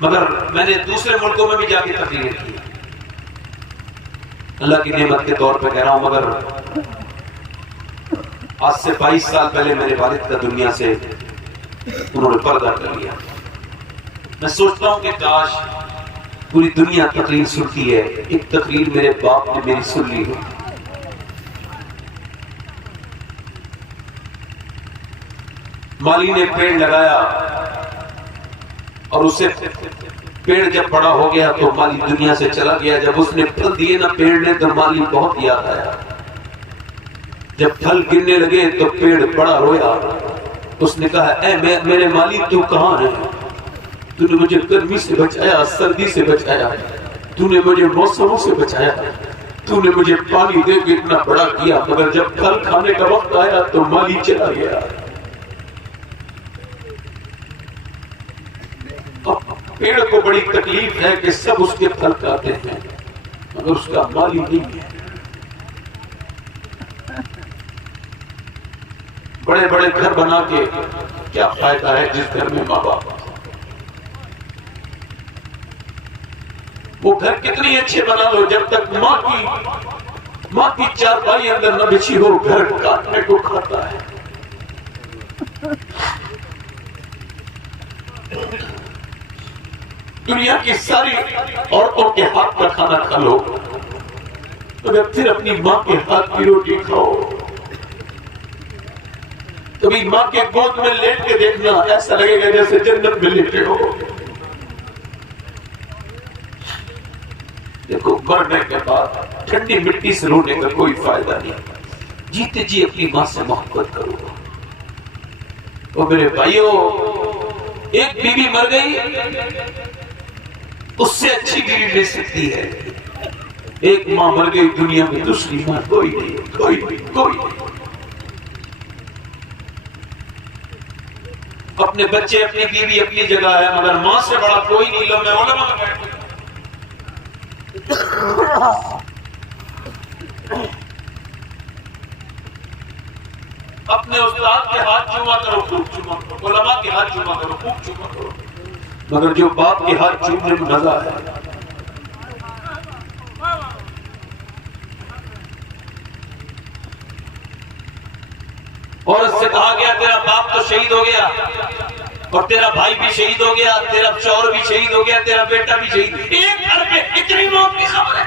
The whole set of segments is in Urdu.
مگر میں نے دوسرے ملکوں میں بھی جا کے تقریر کی، اللہ کی نعمت کے طور پہ کہہ رہا ہوں، مگر آج سے 22 سال پہلے میرے والد کا دنیا سے انہوں نے پردہ کر لیا۔ میں سوچتا ہوں کہ کاش پوری دنیا تقریر سنتی ہے، ایک تقریر میرے باپ نے میری سن لی ہو۔ مالی نے پیڑ لگایا اور اسے پیڑ جب بڑا ہو گیا تو مالی دنیا سے چلا گیا۔ جب اس نے پھل دیے نا پیڑ نے تو مالی بہت یاد آیا۔ جب پھل گرنے لگے تو پیڑ بڑا رویا۔ اس نے کہا اے میرے مالی تو کہاں ہے؟ تو نے مجھے گرمی سے بچایا، سردی سے بچایا، تو نے مجھے موسموں سے بچایا، تو نے مجھے پانی دے کے اتنا بڑا کیا، مگر جب پھل کھانے کا وقت آیا تو مالی چلا گیا۔ پیڑ کو بڑی تکلیف ہے کہ سب اس کے پھل کھاتے ہیں مگر اس کا مالی نہیں ہے۔ بڑے بڑے گھر بنا کے کیا فائدہ ہے جس گھر میں ماں باپ؟ وہ گھر کتنی اچھے بنا لو، جب تک ماں کی چارپائی اندر نہ بچھی ہو گھر کاٹنے کو کھاتا ہے۔ دنیا کی ساری عورتوں کے ہاتھ کا کھانا کھا لو مگر پھر اپنی ماں کے ہاتھ کی روٹی کھاؤ۔ کبھی ماں کے گود میں لیٹ کے دیکھنا، ایسا لگے گا جیسے جنت میں لیٹے ہو۔ دیکھو مرنے کے بعد ٹھنڈی مٹی سے رونے کا کوئی فائدہ نہیں، جیتے جی اپنی ماں سے محبت کرو۔ اور میرے بھائیوں، ایک بیوی مر گئی، اس سے اچھی بیوی مل سکتی ہے۔ ایک ماں مر گئی دنیا میں، دوسری ماں کوئی نہیں، کوئی نہیں، کوئی نہیں۔ اپنے بچے اپنی بیوی اپنی جگہ ہے مگر ماں سے بڑا کوئی نہیں۔ لو میں علماء میں بیٹھوں، اپنے استاد کے ہاتھ چوما کرو، خوب چوما کرو، علماء کے ہاتھ چوما کرو، خوب چوما کرو، مگر جو باپ کے ہاتھ چومنے میں مزہ ہے۔ اور اس سے کہا گیا تیرا باپ تو شہید ہو گیا اور تیرا بھائی بھی شہید ہو گیا، تیرا شوہر بھی شہید ہو گیا، تیرا بیٹا بھی شہید۔ ایک گھر پہ اتنی موت کی خبر ہے،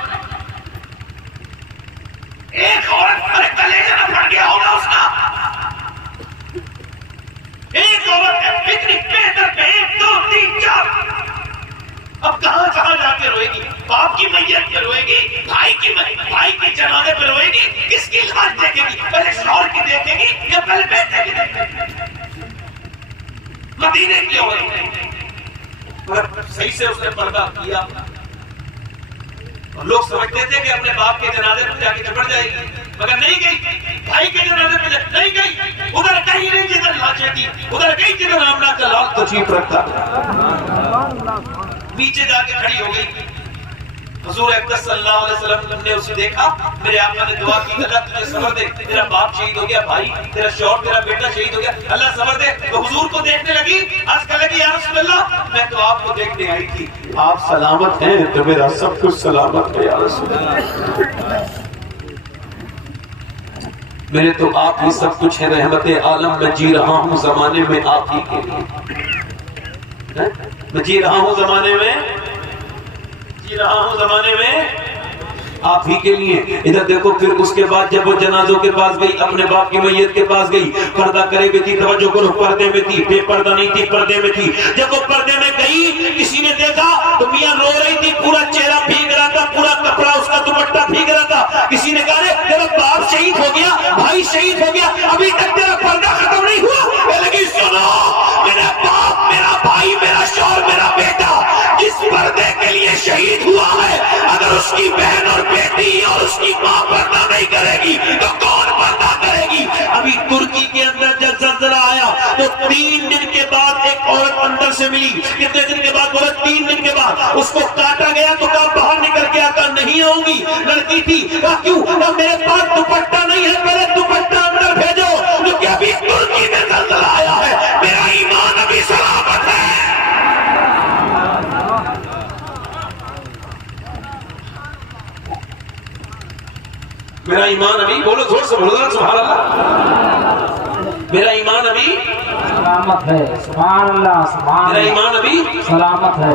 ایک عورت پر کلیجہ نہ پھٹ گیا ہوگا اس کا۔ ایک عورت ہے اتنی بہتر پہ 1 2 3 4، اب کہاں جا کے روئے گی؟ باپ کی میت پہ روئے گی، بھائی کی جنازے پہ روئے گی، کس کی لاش دیکھے گی؟ پہلے شوہر کی دیکھے گی یا پہلے بیٹے کی دیکھے گی؟ مدینے کی عورت صحیح سے اس نے پردہ کیا، اور لوگ سمجھتے تھے کہ اپنے باپ کے جنازے پہ جا کے چپٹ جائے گی مگر نہیں گئی، بھائی کے جنازے پہ نہیں گئی، ادھر کہیں نہیں جدھر لاشیں تھی، ادھر کہیں جدھر آمنہ کا لال تشریف رکھتا، نیچے جا کے کھڑی ہو گئی۔ حضور اقدس صلی اللہ علیہ وسلم نے اسے دیکھا، میرے آقا نے دعا کی اللہ تجھے صبر دے، تیرا باپ شہید ہو گیا، بھائی تیرا شوہر تیرا بیٹا شہید ہو گیا، اللہ صبر دے۔ تو حضور کو دیکھنے لگی، عرض کرنے لگی یا رسول اللہ میں تو آپ کو دیکھنے آئی تھی، آپ سلامت ہیں تو میرا سب کچھ سلامت ہے یا رسول اللہ۔ میرے تو آپ ہی سب کچھ ہے، رحمت عالم میں جی رہا ہوں زمانے میں آپ ہی کے لیے، میں جی رہا ہوں زمانے میں، جی رہا ہوں زمانے میں آپ ہی کے لیے۔ ادھر دیکھو پھر اس کے بعد جب وہ جنازوں کے پاس گئی، اپنے باپ کی میت کے پاس گئی، پردہ کرے ہوئی تھی، توجہ کرو، پردے میں تھی، بے پردہ نہیں تھی، پردے میں تھی۔ جب وہ پردے میں گئی کسی نے دیکھا تو میاں رو رہی تھی، پورا چہرہ بھیگ رہا تھا، پورا کپڑا اس کا دوپٹہ بھیگ رہا تھا۔ کسی نے کہا تیرا باپ شہید ہو گیا، بھائی شہید ہو گیا، ابھی تک تیرا پردہ ختم نہیں ہوا؟ لیکن سنو، میرا باپ، میرا بھائی، میرا شوہر، میرا بیٹا جس پردے کے لیے شہید ہوا ہے، اگر اس کی بہن اور بیٹی اور اس کی ماں پردہ نہیں کرے گی تو کون پردہ کرے گی؟ ابھی ترکی کے اندر جب زلزلہ آیا تو 3 دن کے بعد ایک عورت اندر سے ملی۔ کتنے دن کے بعد بولا؟ 3 دن کے بعد۔ اس کو کاٹا گیا تو کہا باہر نکل کے آتا نہیں آؤں گی، لڑکی تھی، کہا کیوں؟ کہا میرے پاس دوپٹہ نہیں ہے، پہلے دوپٹہ اندر بھیجو، کیونکہ ابھی ترکی میں زلزلہ آیا ہے، میرا ایمان ابھی سلامت ہے۔ میرا ایمان ابھی، بولو زور سے بولو ذرا سبحان اللہ، میرا ایمان ابھی سلامت ہے، سبحان اللہ سبحان میرا اللہ، ایمان ابھی سلامت ہے۔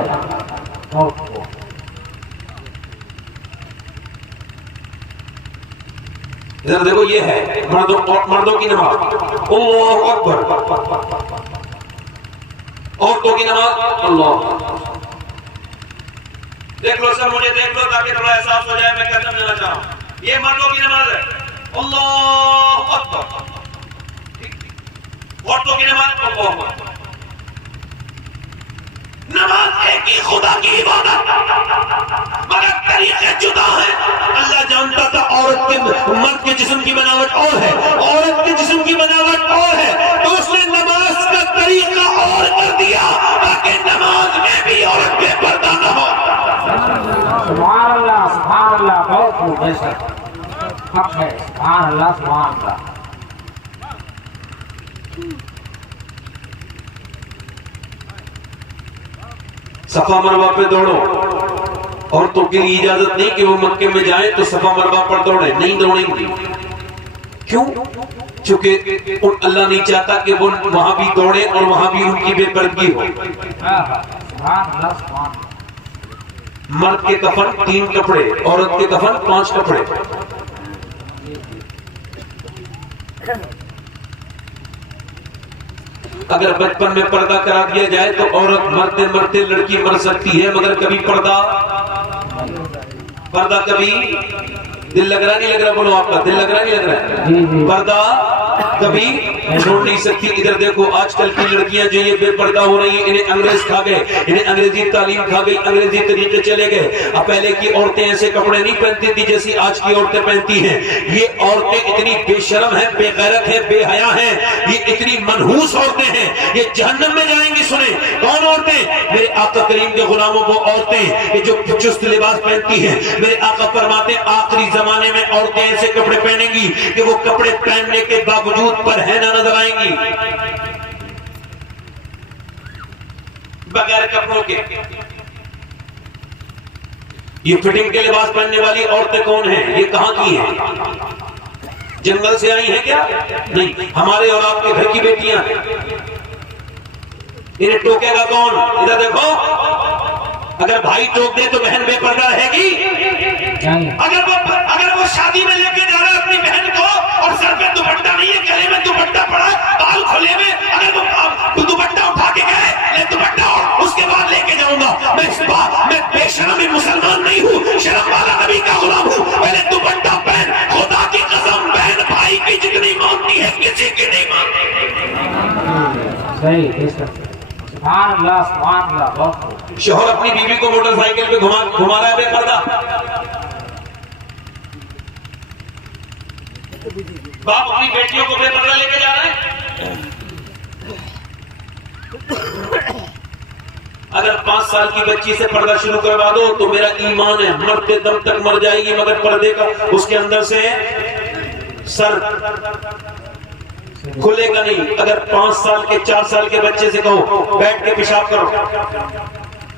ادھر دیکھو، یہ ہے مردوں کی نماز، اللہ اکبر، عورتوں کی نماز، اللہ اکبر۔ دیکھ لو سر، مجھے دیکھ لو تاکہ تھوڑا احساس ہو جائے میں کیا سمجھنا چاہوں۔ یہ مردوں کی نماز ہے، اللہ اکبر، عورتوں کی نماز، اللہ اکبر۔ نماز ایک ہی خدا کی عبادت، مگر طریقے جدا ہیں۔ اللہ جانتا تھا عورت کے مرد کے جسم کی بناوٹ اور ہے، عورت کے جسم کی بناوٹ اور ہے، تو اس نے نماز کا طریقہ اور کر دیا تاکہ نماز میں بھی عورت بے پردہ نہ ہو۔ سبحان اللہ بہت خوب، بے شک حق ہے، سبحان اللہ۔ صفا مروہ پہ دوڑو، عورتوں کے لیے اجازت نہیں کہ وہ مکے میں جائیں تو صفا مروہ پر دوڑیں، نہیں دوڑیں گی۔ کیوں؟ چونکہ اللہ نہیں چاہتا کہ وہ وہاں بھی دوڑیں اور وہاں بھی ان کی بے پردگی ہو۔ مرد کے کفن 3 کپڑے، عورت کے کفن 5 کپڑے۔ اگر بچپن میں پردہ کرا دیا جائے تو عورت مرتے مرتے لڑکی مر سکتی ہے، مگر کبھی پردہ کبھی، دل لگ رہا نہیں لگ رہا، بولو آپ کا دل لگ رہا نہیں لگ رہا، پردہ کبھی چھوڑ نہیں سکتی۔ ادھر دیکھو آج کل کی لڑکیاں جو یہ بے پردہ ہو رہی ہیں، انہیں انگریز کھا گئے، انہیں انگریزی تعلیم کھا گئی، انگریزی طریقے چلے گئے۔ اب پہلے کی عورتیں ایسے کپڑے نہیں پہنتی تھی جیسی آج کی عورتیں پہنتی ہیں۔ یہ عورتیں اتنی بے شرم ہیں، بے غیرت ہیں، بے حیا ہیں، یہ اتنی منحوس عورتیں ہیں، یہ جہنم میں جائیں گی۔ سنیں کون عورتیں؟ میرے آقا کریم کے غلاموں، وہ عورتیں جو چست لباس پہنتی ہیں۔ میرے آقا فرماتے ہیں آخری زمانے میں عورتیں ایسے کپڑے پہنیں گی کہ وہ کپڑے پہننے کے باوجود پر ہے نہ نظر آئیں گی، بغیر کپڑوں کے۔ یہ فٹنگ کے لباس پہننے والی عورتیں کون ہیں؟ یہ کہاں کی ہیں؟ جنگل سے آئی ہیں کیا؟ نہیں، ہمارے اور آپ کے گھر کی بیٹیاں ہیں۔ انہیں ٹوکے گا کون؟ ادھر دیکھو، اگر بھائی ٹوک دے تو بہن بے پردہ رہے گی؟ اگر وہ شادی میں لے کے جا رہا ہے اپنی بہن کو اور سر پہ دوپٹہ نہیں ہے، گلے میں دوپٹہ پڑا ہے، بال کھلے میں، اگر وہ دوپٹہ اٹھا کے گئے، میں دوپٹہ اور اس کے بعد لے کے جاؤں گا، میں بے شرم مسلمان نہیں ہوں، شرم والا نبی کا غلام ہوں۔ پہلے دوپٹہ پہن، خدا کی قسم بہن بھائی کی جتنی مانتی ہے کسی کی نہیں مانتی۔ صحیح، سبحان اللہ بہت۔ شوہر اپنی بیوی کو موٹر سائیکل پہ گھما رہا ہے بے پردہ، باپ اپنی بیٹیوں کو بے پردہ لے کے جا رہے ہیں۔ اگر 5 سال کی بچی سے پردہ شروع کروا دو تو میرا ایمان ہے مرتے دم تک مر جائے گی، مگر پردے کا اس کے اندر سے سر کھلے گا نہیں۔ اگر 5 سال کے 4 سال کے بچے سے کہو بیٹھ کے پیشاب کرو،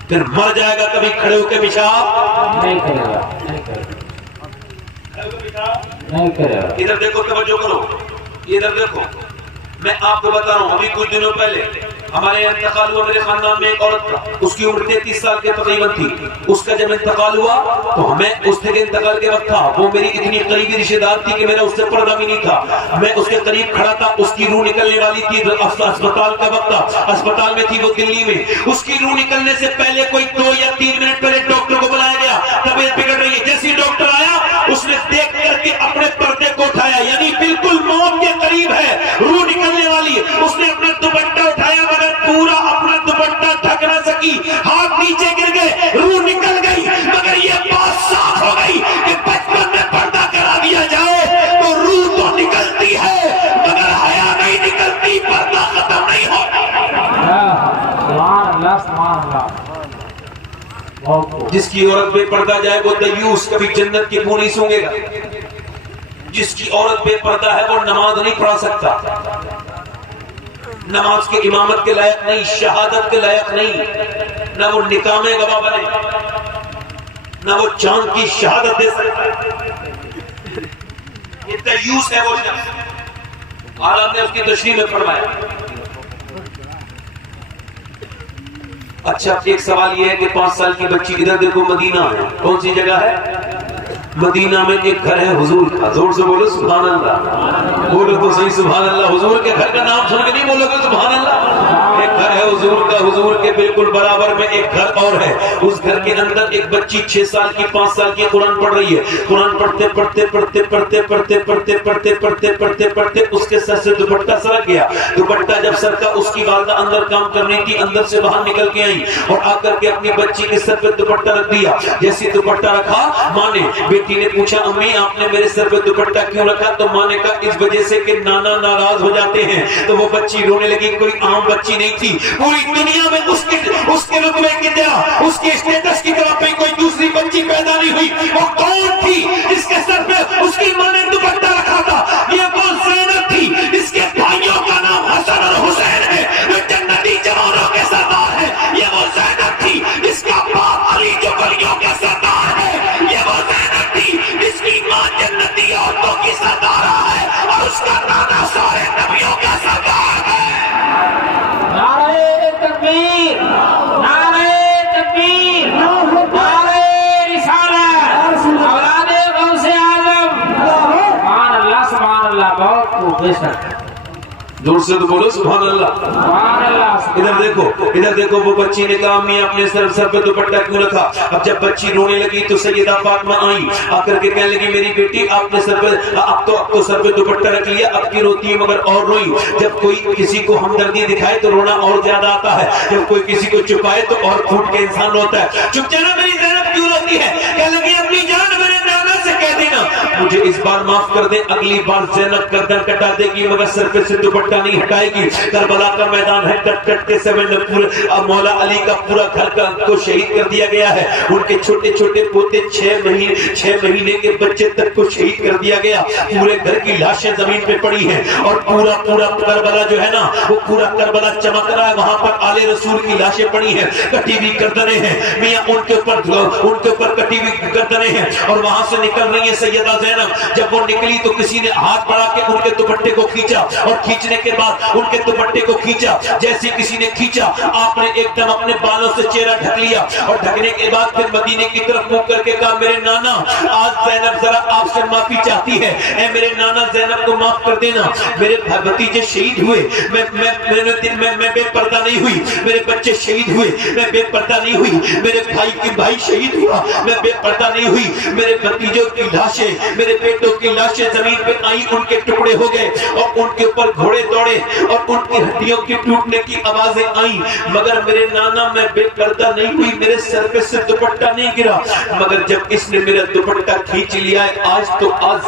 پھر مر جائے گا، کبھی کھڑے ہو کے پیشاب نہیں کرے گا، نہیں کرے گا۔ ادھر دیکھو، توجہ کرو، ادھر دیکھو، میں آپ کو بتا رہا ہوں، ابھی کچھ دنوں پہلے ہمارے یہاں انتقال ہوا، میرے خاندان میں ایک عورت تھا، اس کی عمر 33 سال کے تقریباً تھی۔ اس کا جب انتقال ہوا تو میں اس کے انتقال کے وقت تھا، وہ میری اتنی قریبی رشتہ دار تھی کہ میرا اس سے پردہ بھی نہیں تھا۔ میں اس کے قریب کھڑا تھا، اس کی روح نکلنے والی تھی، اسپتال کا وقت تھا، اسپتال میں تھی وہ دلی میں۔ اس کی روح نکلنے سے پہلے کوئی 2 یا 3 منٹ پہلے ڈاکٹر کو بلایا گیا، طبیعت بگڑ رہی ہے۔ جیسے ڈاکٹر آیا اس نے دیکھ کر کے اپنے پردے کو اٹھایا، یعنی بالکل موت کے قریب ہے، روح نکلنے والی۔ اس نے اپنا دوپٹہ اٹھایا مگر پورا اپنا دوپٹہ ڈھک نہ سکی، ہاتھ نیچے گر گئے، روح نکل گئی۔ مگر یہ بات صاف ہو گئی کہ بچپن میں پردہ کرا دیا جائے تو روح تو نکلتی ہے مگر حیا نہیں نکلتی، پردہ ختم نہیں ہوتا۔ جس کی عورت بے پردہ جائے وہ دیوس، کبھی جنت کی بو نہیں سونگے گا۔ جس کی عورت بے پردہ ہے وہ نماز نہیں پڑھا سکتا، نماز کے امامت کے لائق نہیں، شہادت کے لائق نہیں، نہ وہ نکاح میں گواہ بنے، نہ وہ چاند کی شہادت دے سکتا۔ یہ دیوس ہے وہ شخص، عالم نے اس کی تشریح میں فرمایا۔ اچھا ایک سوال یہ ہے کہ 5 سال کی بچی، ادھر دیکھو مدینہ ہے، کون سی جگہ ہے؟ مدینہ میں ایک گھر ہے حضور کا، زور سے بولو سبحان اللہ، بولو تو صحیح سبحان اللہ۔ حضور کے گھر کا نام سن کے نہیں بولو گے سبحان اللہ؟ ایک گھر ہے حضور کا، حضور کے بالکل برابر میں ایک گھر اور ہے، اس گھر کے اندر ایک بچی 6 سال کی 5 سال کی قرآن پڑھ رہی ہے، قرآن پڑھتے پڑھتے پڑھتے پڑھتے پڑھتے پڑھتے پڑھتے پڑھتے پڑھتے پڑھتے اس کے سر سے دوپٹہ سرک گیا، دوپٹہ جب سرکا اس کی والدہ اندر کام کر رہی تھی، اندر سے باہر نکل کے آئی اور آ کر کے اپنی بچی کے سر پہ دوپٹہ رکھ دیا، جیسے دوپٹہ رکھا ماں نے، بیٹی نے پوچھا امی آپ نے میرے سر پہ دوپٹہ کیوں رکھا؟ تو ماں نے کہا اس وجہ سے کہ نانا ناراض ہو جاتے ہیں۔ تو وہ بچی رونے لگی، کوئی عام بچی نہیں تھی، پوری دنیا میں اس کے رتبے کی طرح، اس کے اسٹیٹس کی طرح پہ کوئی دوسری بچی پیدا نہیں ہوئی۔ وہ کون تھی جس کے سر پہ اس کی ماں نے دوپٹہ رکھا تھا؟ یہ وہ زینب تھی جس کے بھائیوں کا نام حسن اور حسین ہے، وہ جنتی جوانوں کے سردار ہے۔ یہ وہ زینب تھی جس کا باپ علی جو ولیوں کا سردار ہے۔ یہ وہ زینب تھی جس کی ماں جنتی عورتوں کی سردارہ ہے اور اس کا نانا سارے نبیوں کا سردار ہے۔ نعرہ تکبیر، نعرہ تکبیر، نعرہ رسالت، اولاد غوث اعظم، سبحان اللہ بہت خوب، بے شک دور سے تو بولو سبحان اللہ۔ سبحان اللہ۔ ادھر دیکھو وہ بچی نے کہا امی اپنے سر پہ دوپٹہ کیوں رکھا؟ اب جب بچی رونے لگی تو سیدہ فاطمہ آئی، آ کر کے کہنے لگی میری بیٹی آپ نے سر پہ اب تو سر پہ دوپٹہ رکھ لیا، اب کی روتی ہے مگر اور روئی۔ جب کوئی کسی کو ہمدردی دکھائے تو رونا اور زیادہ آتا ہے، جب کوئی کسی کو چھپائے تو اور پھوٹ کے انسان روتا ہے۔ چپ جانا میری زینب کیوں روتی ہے؟ کہنے لگی اپنی جان میرے نانا سے کہہ دینا مجھے اس بار معاف کر دے، اگلی بار زینب گردن کٹا دے گی مگر سر پہ سے دوپٹہ نہیں ہٹائے گی۔ کربلا کا میدان ہے، کٹ کٹ کے مولا علی کا پورا گھر کو شہید کر دیا گیا ہے، ان کے چھوٹے چھوٹے پوتے 6 مہینے کے بچے تک کو شہید کر دیا گیا، پورے گھر کی لاشیں زمین پہ پڑی ہیں اور پورا کربلا جو ہے نا وہ پورا کربلا چمک رہا ہے، وہاں پر آل رسول کی لاشیں پڑی ہیں، کٹی ہوئی گردنیں ہیں میاں، ان کے اوپر کٹی ہوئی گردنیں ہیں اور وہاں سے نکل رہی ہے سیدہ زینب۔ جب وہ نکلی تو کسی نے ہاتھ بڑھا کے ان کے دوپٹے کو کھینچا اور کھینچنے کے بعد ان کے دوپٹے کو کھینچا، جیسے کسی نے کھینچا آپ نے ایک دم اپنے بالوں سے چہرہ ڈھک لیا اور ڈھکنے کے بعد پھر مدینے کی طرف منہ کر کے کہا میرے نانا آج زینب ذرا آپ سے معافی چاہتی ہے، اے میرے نانا زینب کو معاف کر دینا، میرے بھتیجے شہید ہوئے، میں بے پردہ نہیں ہوئی، میرے بچے شہید ہوئے میں بے پردہ نہیں ہوئی، میرے بھائی کی بھائی شہید ہوا میں بے پردہ نہیں ہوئی، میرے بھتیجوں کی لاشیں میرے بیٹوں کی لاشیں زمین پہ آئی، ان کے ٹکڑے ہو گئے اور ان کے اوپر گھوڑے دوڑے اور ان کی ہڈیوں کی ٹوٹنے کی آوازیں آئیں، مگر میرے نانا میں بے پردہ نہیں ہوئی، میرے سر پہ سے دوپٹہ نہیں گرا، مگر جب اس نے میرا دوپٹہ کھینچ لیا ہے آج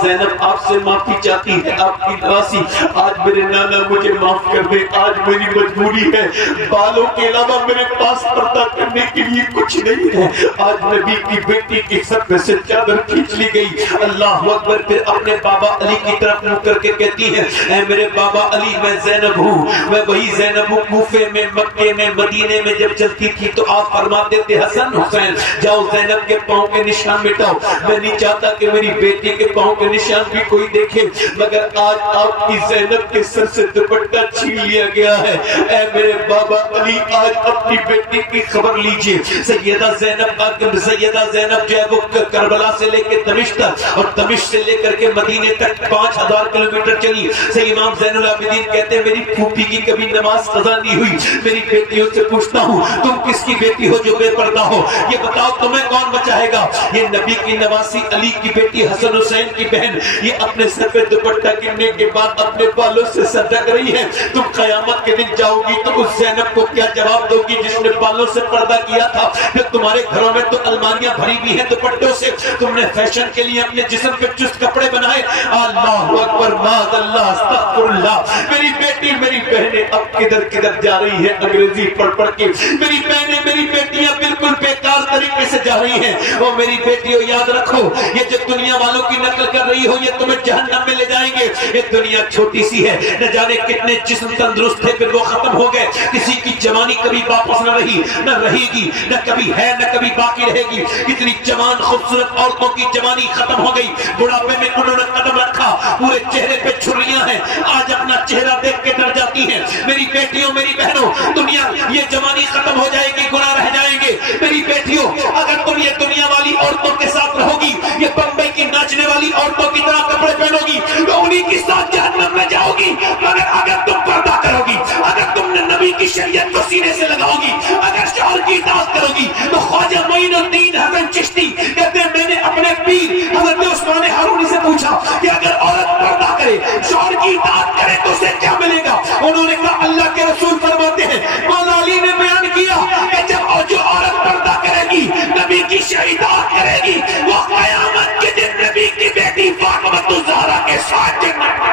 زینب آپ سے معافی چاہتی ہے، آپ کی نواسی، آج میرے نانا مجھے معاف کر دے، آج میری مجبوری ہے، بالوں کے علاوہ میرے پاس پردہ کرنے کے لیے کچھ نہیں ہے، آج نبی کی بیٹی کی سر پہ سے چادر کھینچ لی گئی۔ اللہ اکبر۔ پھر اپنے بابا علی کی طرف منہ کر کے کہتی ہے اے میرے بابا علی میں زینب ہوں، میں وہی زینب ہوں، کوفے میں مکے میں مدینے میں جب چلتی تھی تو آپ فرماتے تھے حسن حسین جاؤ زینب کے پاؤں کے نشان مٹاؤ، میں نہیں چاہتا کہ میری بیٹی کے پاؤں کے نشان بھی کوئی دیکھے، مگر آج آپ کی زینب کے سر سے دوپٹہ چھین لیا گیا ہے، اے میرے بابا علی آج اپنی بیٹی کی خبر لیجئے۔ سیدہ زینب جو ہے وہ کربلا سے لے کے دمشق تک اور دمشق سے لے کر کے مدینے تک 5000 کلومیٹر چلی۔ امام زین العابدین کہتے ہیں میری پھوپھی کی کبھی نماز قضا نہیں ہوئی، میری بیٹیوں سے پوچھتا ہوں تم کس کی بیٹی ہو جو بے پردہ ہو، یہ بتاؤ تمہیں کون بچائے گا؟ یہ نبی کی نواسی علی کی بیٹی حسن حسین کی بہن، یہ اپنے سر پہ دوپٹہ گرنے کے بعد اپنے بالوں سے سر ڈھک رہی ہے، تم قیامت کے دن جاؤ گی تو اس زینب کو کیا جواب دو گی جس نے بالوں سے پردہ کیا تھا؟ پھر تمہارے گھروں میں تو الماریاں بھری بھی ہیں دوپٹوں سے، تم نے فیشن کے لیے اپنے جسم پہ چست کپڑے بنائے۔ اللہ اکبر، معاذ اللہ، استغفر اللہ۔ میری بیٹی میری بہنیں اب کدھر جا رہی ہے انگریزی پڑھ پڑھ کے، میری بہنیں میری بیٹیاں بالکل بیکار طریقے سے جا رہی ہیں. وہ میری بیٹیوں یاد رکھو یہ جو دنیا والوں کی نقل کر رہی ہو یہ تمہیں جہنم میں لے جائیں گے. یہ دنیا چھوٹی سی ہے, نہ جانے کتنے جسم تندرست تھے پھر وہ ختم ہو گئے. کسی کی جوانی کبھی واپس نہ رہی, نہ رہے گی, نہ کبھی ہے نہ کبھی باقی رہے گی. کتنی جوان خوبصورت عورتوں کی جوانی ختم ہو گئی, بڑھاپے میں انہوں نے قدم رکھا, پورے چہرے پہ چھریاں ہیں, آج اپنا چہرہ دیکھ کے ڈر جاتی ہیں. میری بیٹیوں میری بہنوں دنیا یہ جوانی ختم ہو جائے گی, گناہ رہ جائیں گے. میری بیٹیوں اگر تم یہ دنیا والی عورتوں کے ساتھ رہو گی, یہ بمبئی کی ناچنے والی عورتوں کی طرح کپڑے پہنو گی تو انہی کے ساتھ جہنم میں جاؤ گی. مگر اگر تم پردہ کرو گی, اگر تم نے نبی کی شریعت کو سینے سے لگاؤ گی, اگر شوہر کی اطاعت کرو گی, تو خواجہ معین الدین حسن چشتی کہتے ہیں میں نے اپنے پیر حضرت عثمان ہارونی سے پوچھا کہ اگر عورت پردہ کرے شوہر کی اطاعت کرے تو اسے کیا ملے گا؟ انہوں نے کہا اللہ کے رسول فرماتے ہیں, مولا علی نے بیان کیا کہ جب جو عورت پردہ کرے گی نبی کی اطاعت کرے گی وہ قیامت کے دن نبی کی بیٹی فاطمہ الزہرا کے ساتھ جنت میں.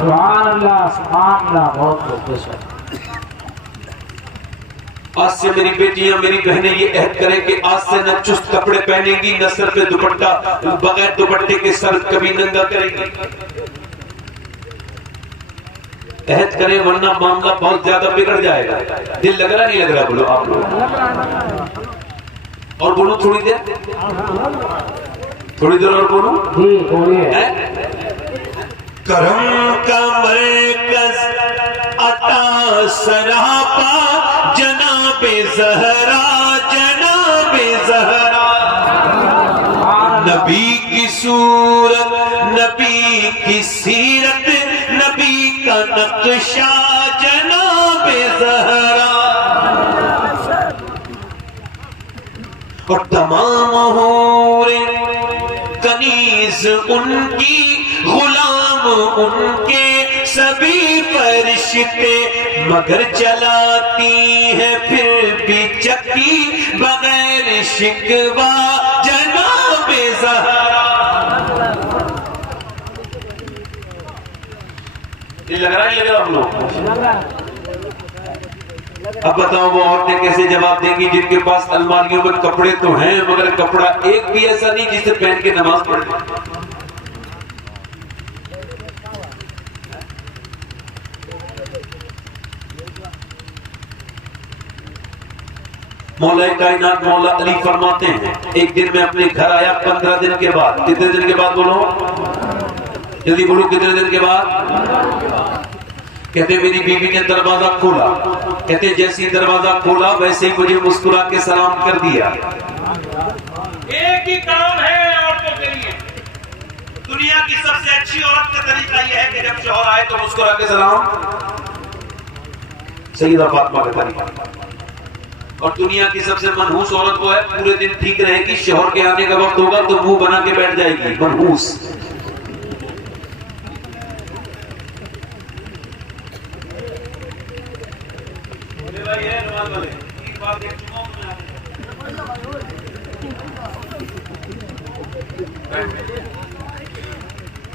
سبحان اللہ سبحان اللہ, بہت بے شک. آج سے میری بیٹیاں میری بہنیں یہ عہد کریں کہ آج سے نہ چست کپڑے پہنیں گی, نہ سر پہ دوپٹہ, بغیر دوپٹے کے سر کبھی ننگا کریں گی. عہد کریں ورنہ معاملہ بہت زیادہ بگڑ جائے گا. دل لگ رہا نہیں لگ رہا؟ بولو آپ لوگ, اور بولو تھوڑی دیر, تھوڑی دیر اور بولو. جی بولیے. کرم کا مرکز عطا سراپا جناب زہرا, جناب زہرا. نبی کی صورت, نبی کی سیرت, نبی کا نقشہ جناب زہرا. اور تمام حوریں کنیز ان کی, غلام ان کے, سبھی فرشتے مگر چلاتی ہیں پھر بھی چکی بغیر شکوہ جناب زہرا. یہ لگ رہا ہے لگ رہا ہم لوگ. اب بتاؤ وہ عورتیں کیسے جواب دیں گی جن کے پاس الماریوں میں کپڑے تو ہیں مگر کپڑا ایک بھی ایسا نہیں جسے پہن کے نماز پڑھ لیں. مولا کائنات مولا علی فرماتے ہیں ایک دن میں اپنے گھر آیا 15 دن کے بعد. کتنے دن کے بعد بولو, جلدی بولو, کتنے دن کے بعد؟ کہتے میری بیوی نے دروازہ کھولا, کہتے جیسے دروازہ کھولا ویسے ہی مجھے مسکرا کے سلام کر دیا. ایک ہی کام ہے عورتوں کے لیے, دنیا کی سب سے اچھی عورت کا طریقہ یہ ہے کہ جب شوہر آئے تو مسکرا کے سلام, سیدہ فاطمہ کا طریقہ. اور دنیا کی سب سے منحوس عورت وہ ہے پورے دن ٹھیک رہے گی, شوہر کے آنے کا وقت ہوگا تو منہ بنا کے بیٹھ جائے گی, منحوس.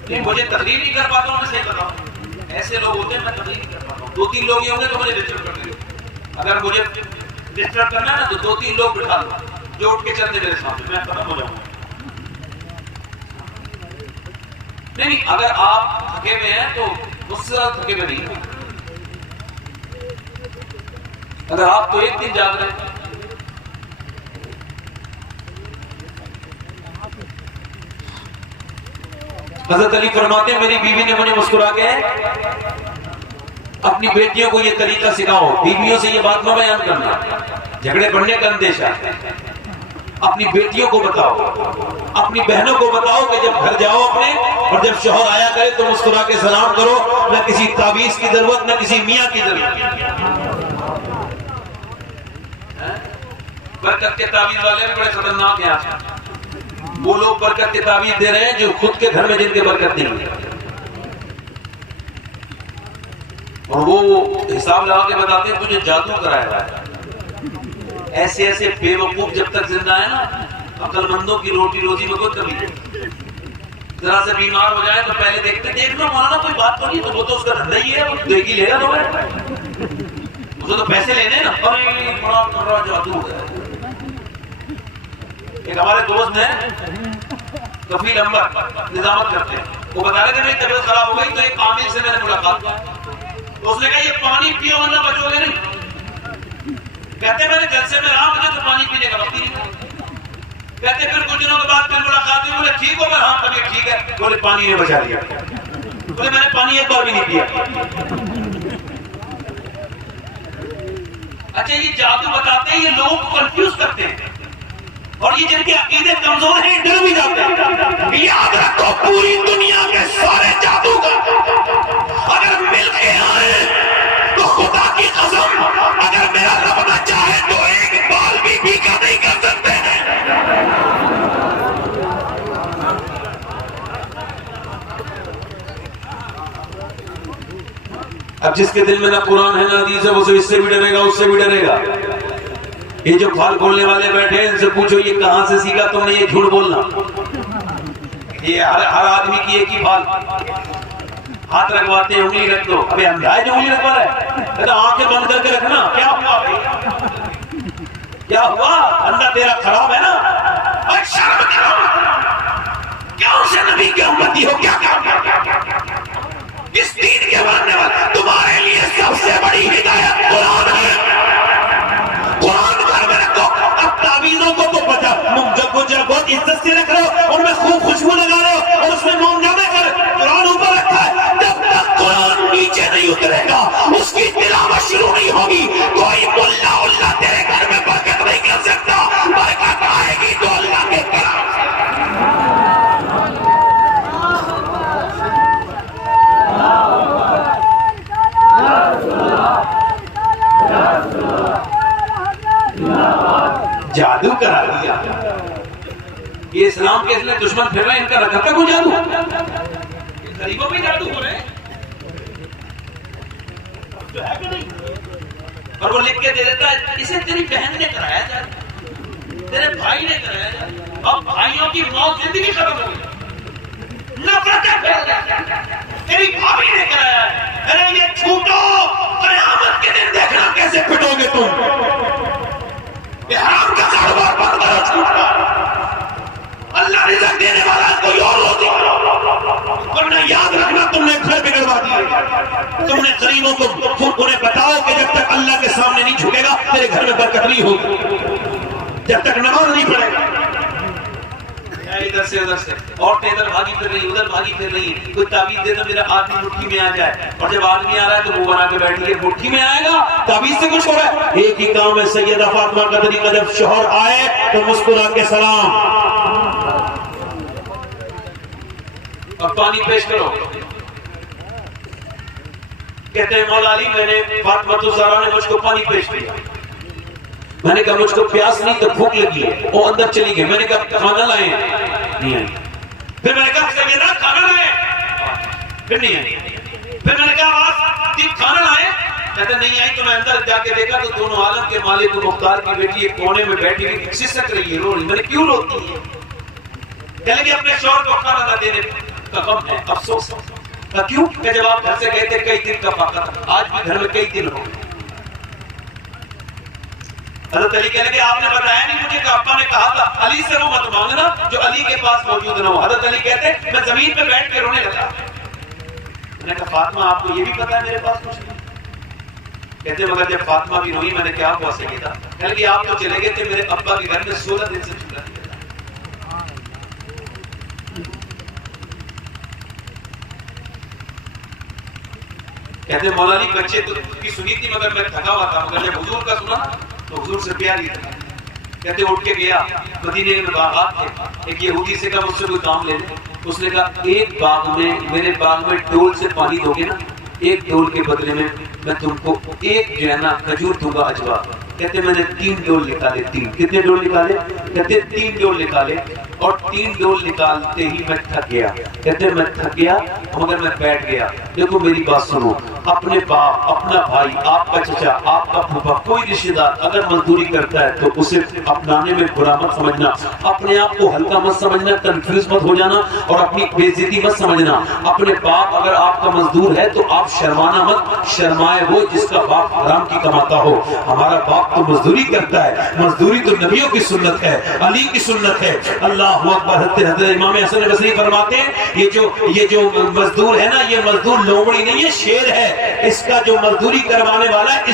نہیں مجھے تقریر نہیں کر پاتا ہوں, میں صحیح بتاؤں, ایسے لوگ ہوتے ہیں میں تقریر نہیں کر پاتا ہوں. 2-3 لوگ ہی ہوں گے تو مجھے ڈسٹرب کر دیں. اگر مجھے ڈسٹرب کرنا ہے نا تو 2-3 لوگ بٹھا لو جو اٹھ کے چلتے میرے سامنے, میں ختم ہو جاؤں گا. نہیں اگر آپ تھکے ہوئے ہیں تو مجھ سے زیادہ تھکے ہوئے نہیں ہیں. اگر آپ تو ایک دن جاگ رہے ہیں. حضرت علی فرماتے ہیں میری بیوی نے مجھے مسکرا کے اپنی بیٹیوں کو یہ طریقہ سکھاؤ. بیویوں سے یہ بات نہ بیان کرنا, جھگڑے بڑھنے کا اندیشہ. اپنی بیٹیوں کو بتاؤ, اپنی بہنوں کو بتاؤ کہ جب گھر جاؤ اپنے اور جب شوہر آیا کرے تو مسکرا کے سلام کرو, نہ کسی تعویذ کی ضرورت نہ کسی میاں کی ضرورت. برکت کے تعویذ والے بھی بڑے خطرناک ہیں. وہ لوگ برکت کے تعویذ دے رہے ہیں جو خود کے گھر میں جن کے برکت نہیں ہے, اور وہ حساب لگا کے بتاتے ہیں تجھے جادو کرایا ہوا ہے. ایسے ایسے بے وقوف جب تک زندہ ہے نا, عقل مندوں کی روٹی روزی میں کوئی کمی نہیں. ذرا سے بیمار ہو جائے تو پہلے دیکھتے دیکھنا مولانا کوئی بات تو نہیں, تو وہ تو اس کا دھندا ہی ہے, وہ دیکھ ہی لے گا تمہیں, اسے تو پیسے لینے نا. ارے بڑا جادو ہے. ایک ہمارے دوست ہیں کفیل امبر نظامت کرتے ہیں، وہ بتا رہے تھے میری طبیعت خراب ہو گئی تو ایک عامل سے میں نے ملاقات کی، تو اس نے کہا یہ پانی پیو ورنہ بچو گے نہیں۔ کہتے میں نے جلسے میں رہا، مجھے تو پانی پینے کا وقت ہی نہیں۔ کہتے پھر کچھ دنوں کے بعد پھر ملاقات ہوئی، بولے ٹھیک ہو گیا؟ ہاں طبیعت ٹھیک ہے۔ بولے پانی نے بچا دیا۔ بولے میں نے پانی ایک بار بھی نہیں پیا۔ اچھا یہ جادو بتاتے ہیں، یہ لوگوں کو کنفیوز کرتے ہیں، اور یہ جن کے عقیدے کمزور ہیں ڈر بھی جاتے ہیں۔ یاد رکھو پوری دنیا کے سارے جادوگر اگر مل کے آئیں تو خدا کی قسم اگر میرا رب نہ چاہے تو ایک بال بھی بھیگا نہیں کر سکتے ہیں۔ اب جس کے دل میں نہ قرآن ہے نہ حدیث ہے وہ اس سے بھی ڈرے گا، اس سے بھی ڈرے گا۔ یہ جو پھال کھولنے والے بیٹھے ہیں ان سے پوچھو یہ کہاں سے سیکھا تم نے یہ جھوٹ بولنا؟ یہ ہر آدمی کی ایک ہی پھال، ہاتھ رکھواتے ہیں انگلی رکھ دو۔ ابھی اندھا ہے جو انگلی رکھوا رہا ہے؟ کہتا آنکھیں بند کر کے رکھنا۔ کیا ہوا کیا ہوا؟ اندھا تیرا خراب ہے نا؟ اور شرم کرو، کیوں سے نبی کے امتی ہو؟ کیا اس دین کے ماننے والے تمہارے لیے سب سے بڑی ہدایت قرآن ہے۔ قرآن گھر میں رکھو، اب تعویذوں کو تو پتا بہت عزت سے رکھ رہے ہو، ان میں خوب خوشبو لگا رہے ہو اور اس میں موم جامع کر قرآن اوپر رکھا ہے۔ جب تک قرآن نیچے نہیں اترے گا، اس کی تلاوت شروع نہیں ہوگی، کوئی ملا اللہ تیرے گھر میں برکت نہیں کر سکتا۔ برکت آئے گی تو اللہ کے کلام سے۔ جادو کرا دیا، یہ اسلام کے اس لیے دشمن پھر رہے ہیں، ان کا رکھا تھا کوئی جادو؟ غریبوں میں جادو ہو رہے ہیں جو ہے کہ نہیں؟ اور وہ لکھ کے دے دیتا ہے اسے تیری بہن نے کرایا جائے، تیرے بھائی نے کرایا جائے، اب بھائیوں کی موت زندگی ختم ہو گئی، نفرتیں پھیل گئی، تیری بھابھی نے کرایا ہے۔ ارے یہ چھوٹو، قیامت کے دن دیکھنا کیسے پھٹو گے تم۔ حرام کا کاروبار بند کرو، چھوٹ کر اللہ رزق دینے والا کوئی اور ہوتی، ورنہ یاد رکھنا تم نے گھر بگڑوا دیا۔ تم نے غریبوں کو انہیں بتاؤ کہ جب تک اللہ کے سامنے نہیں جھکے گا تیرے گھر میں برکت نہیں ہوگی، جب تک نماز نہیں پڑھے گا۔ ادھر سے ادھر سے عورتیں ادھر بھاگی پھر رہی، ادھر بھاگی پھر رہی، کوئی تعویذ دے تو میرا آدمی مٹھی میں آ جائے، اور جب آدمی آ رہا ہے تو وہ بنا کے بیٹھ گئے مٹھی میں آئے گا، تعویذ سے کچھ ہو رہا ہے۔ ایک ہی کام ہے سیدہ فاطمہ کا طریقہ، جب شوہر آئے تو مسکرا کے سلام، اب پانی پیش کرو۔ کہتے ہیں مولا علی میں نے فاطمہ الزہرا نے مجھ کو پانی پیش کیا، میں نے کہا مجھ کو پیاس نہیں تو بھوک لگی ہے، وہ اندر چلی گئی، میں نے کہا کھانا لائیں، نہیں آئی، پھر میں نے کہا سیدہ کھانا لائیں، پھر نہیں آئی، پھر میں نے کہا آواز دی کھانا لائیں، کہتے نہیں آئی، تو میں اندر جا کے دیکھا تو دونوں عالم کے مالک و مختار کی بیٹی ایک کونے میں بیٹھی ہوئی سسک رہی ہے، رو رہی۔ میں نے کیوں روتی ہے؟ کہنے کہ اپنے شوہر کو کھانا نہ دینے کا غم ہے، افسوس ہے۔ کیوں؟ کہ جب آپ گھر سے گئے تھے کئی دن کا فاقہ تھا، آج بھی گھر میں کئی دن ہو گئے۔ حضرت علی کہنے کہ آپ نے بتایا نہیں مجھے کہ ابا نے کہا تھا علی سے وہ مت مانگنا جو علی کے پاس موجود نہ ہو۔ حضرت علی کہتے میں زمین پہ بیٹھ کے رونے لگا، میں نے کہا فاطمہ آپ کو یہ بھی پتا ہے میرے پاس کچھ نہیں؟ کہتے مگر جب فاطمہ بھی روئی میں نے کیا ہوا سیدہ؟ کہنے کہ آپ تو چلے گئے تھے میرے ابا کے گھر میں 16 دن سے چولہا نہیں جلا۔ کہتے مولا علی بچے تو کی سنی تھی مگر میں تھکا ہوا تھا، مگر جب حضور کا سنا تو حضور سے پیار ہی تھا۔ کہتے اٹھ کے گیا، مدینے میں باغات تھے، ایک یہودی سے کہا مجھ سے کوئی کام لے لے، اس نے کہا ایک باغ میں میرے باغ میں ڈول سے پانی دو گے نا، ایک ڈول کے بدلے میں میں تم کو ایک جو ہے نا کھجور دوں گا اجوا۔ کہتے میں نے 3 ڈول نکالے، 3 کتنے ڈول نکالے؟ کہتے 3 ڈول نکالے، اور 3 ڈول نکالتے ہی میں تھک گیا۔ کہتے میں تھک گیا مگر میں بیٹھ گیا۔ دیکھو میری بات سنو، اپنے باپ، اپنا بھائی، آپ کا چچا، آپ کا پھوپھا، کوئی رشتہ دار اگر مزدوری کرتا ہے تو اسے اپنانے میں برا مت سمجھنا، اپنے آپ کو ہلکا مت سمجھنا، کنفیوز مت ہو جانا اور اپنی بے عزتی مت سمجھنا۔ اپنے باپ اگر آپ کا مزدور ہے تو آپ شرمانا مت، شرمائے وہ جس کا باپ حرام کی کماتا ہو۔ ہمارا باپ تو مزدوری کرتا ہے، مزدوری تو نبیوں کی سنت ہے، علی کی سنت ہے۔ اللہ اکبر۔ حضرت امام حسن بصری فرماتے ہیں یہ جو مزدور ہے نا، یہ مزدور لومڑی نہیں ہے، شیر ہے۔ اس کا جو مزدوری کروانے والا ہے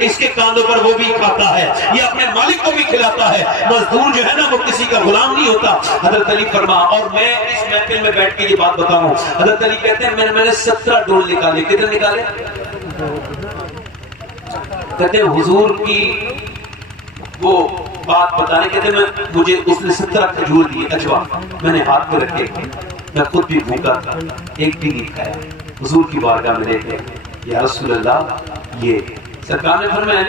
اس کے کاندھوں پر وہ بھی کھاتا ہے، یہ اپنے مالک کو بھی کھلاتا ہے۔ مزدور جو ہے نا وہ کسی کا غلام نہیں ہوتا۔ حضرت علی فرما، اور میں اس محفل میں بیٹھ کے یہ بات بتا رہا ہوں، حضرت علی کہتے ہیں میں نے 17 ڈول نکالے۔ کتنے نکالے؟ کہتے ہیں حضور کی وہ بات بتانے، کہتے ہیں مجھے اس نے 17 کھجور دیے اجوا، میں نے ہاتھ میں رکھے، میں خود بھی بھوکا تھا، ایک بھی نہیں کھایا۔ حضور کی بارگاہ میں لے گئے، یا رسول اللہ یہ سرکار نے فرمایا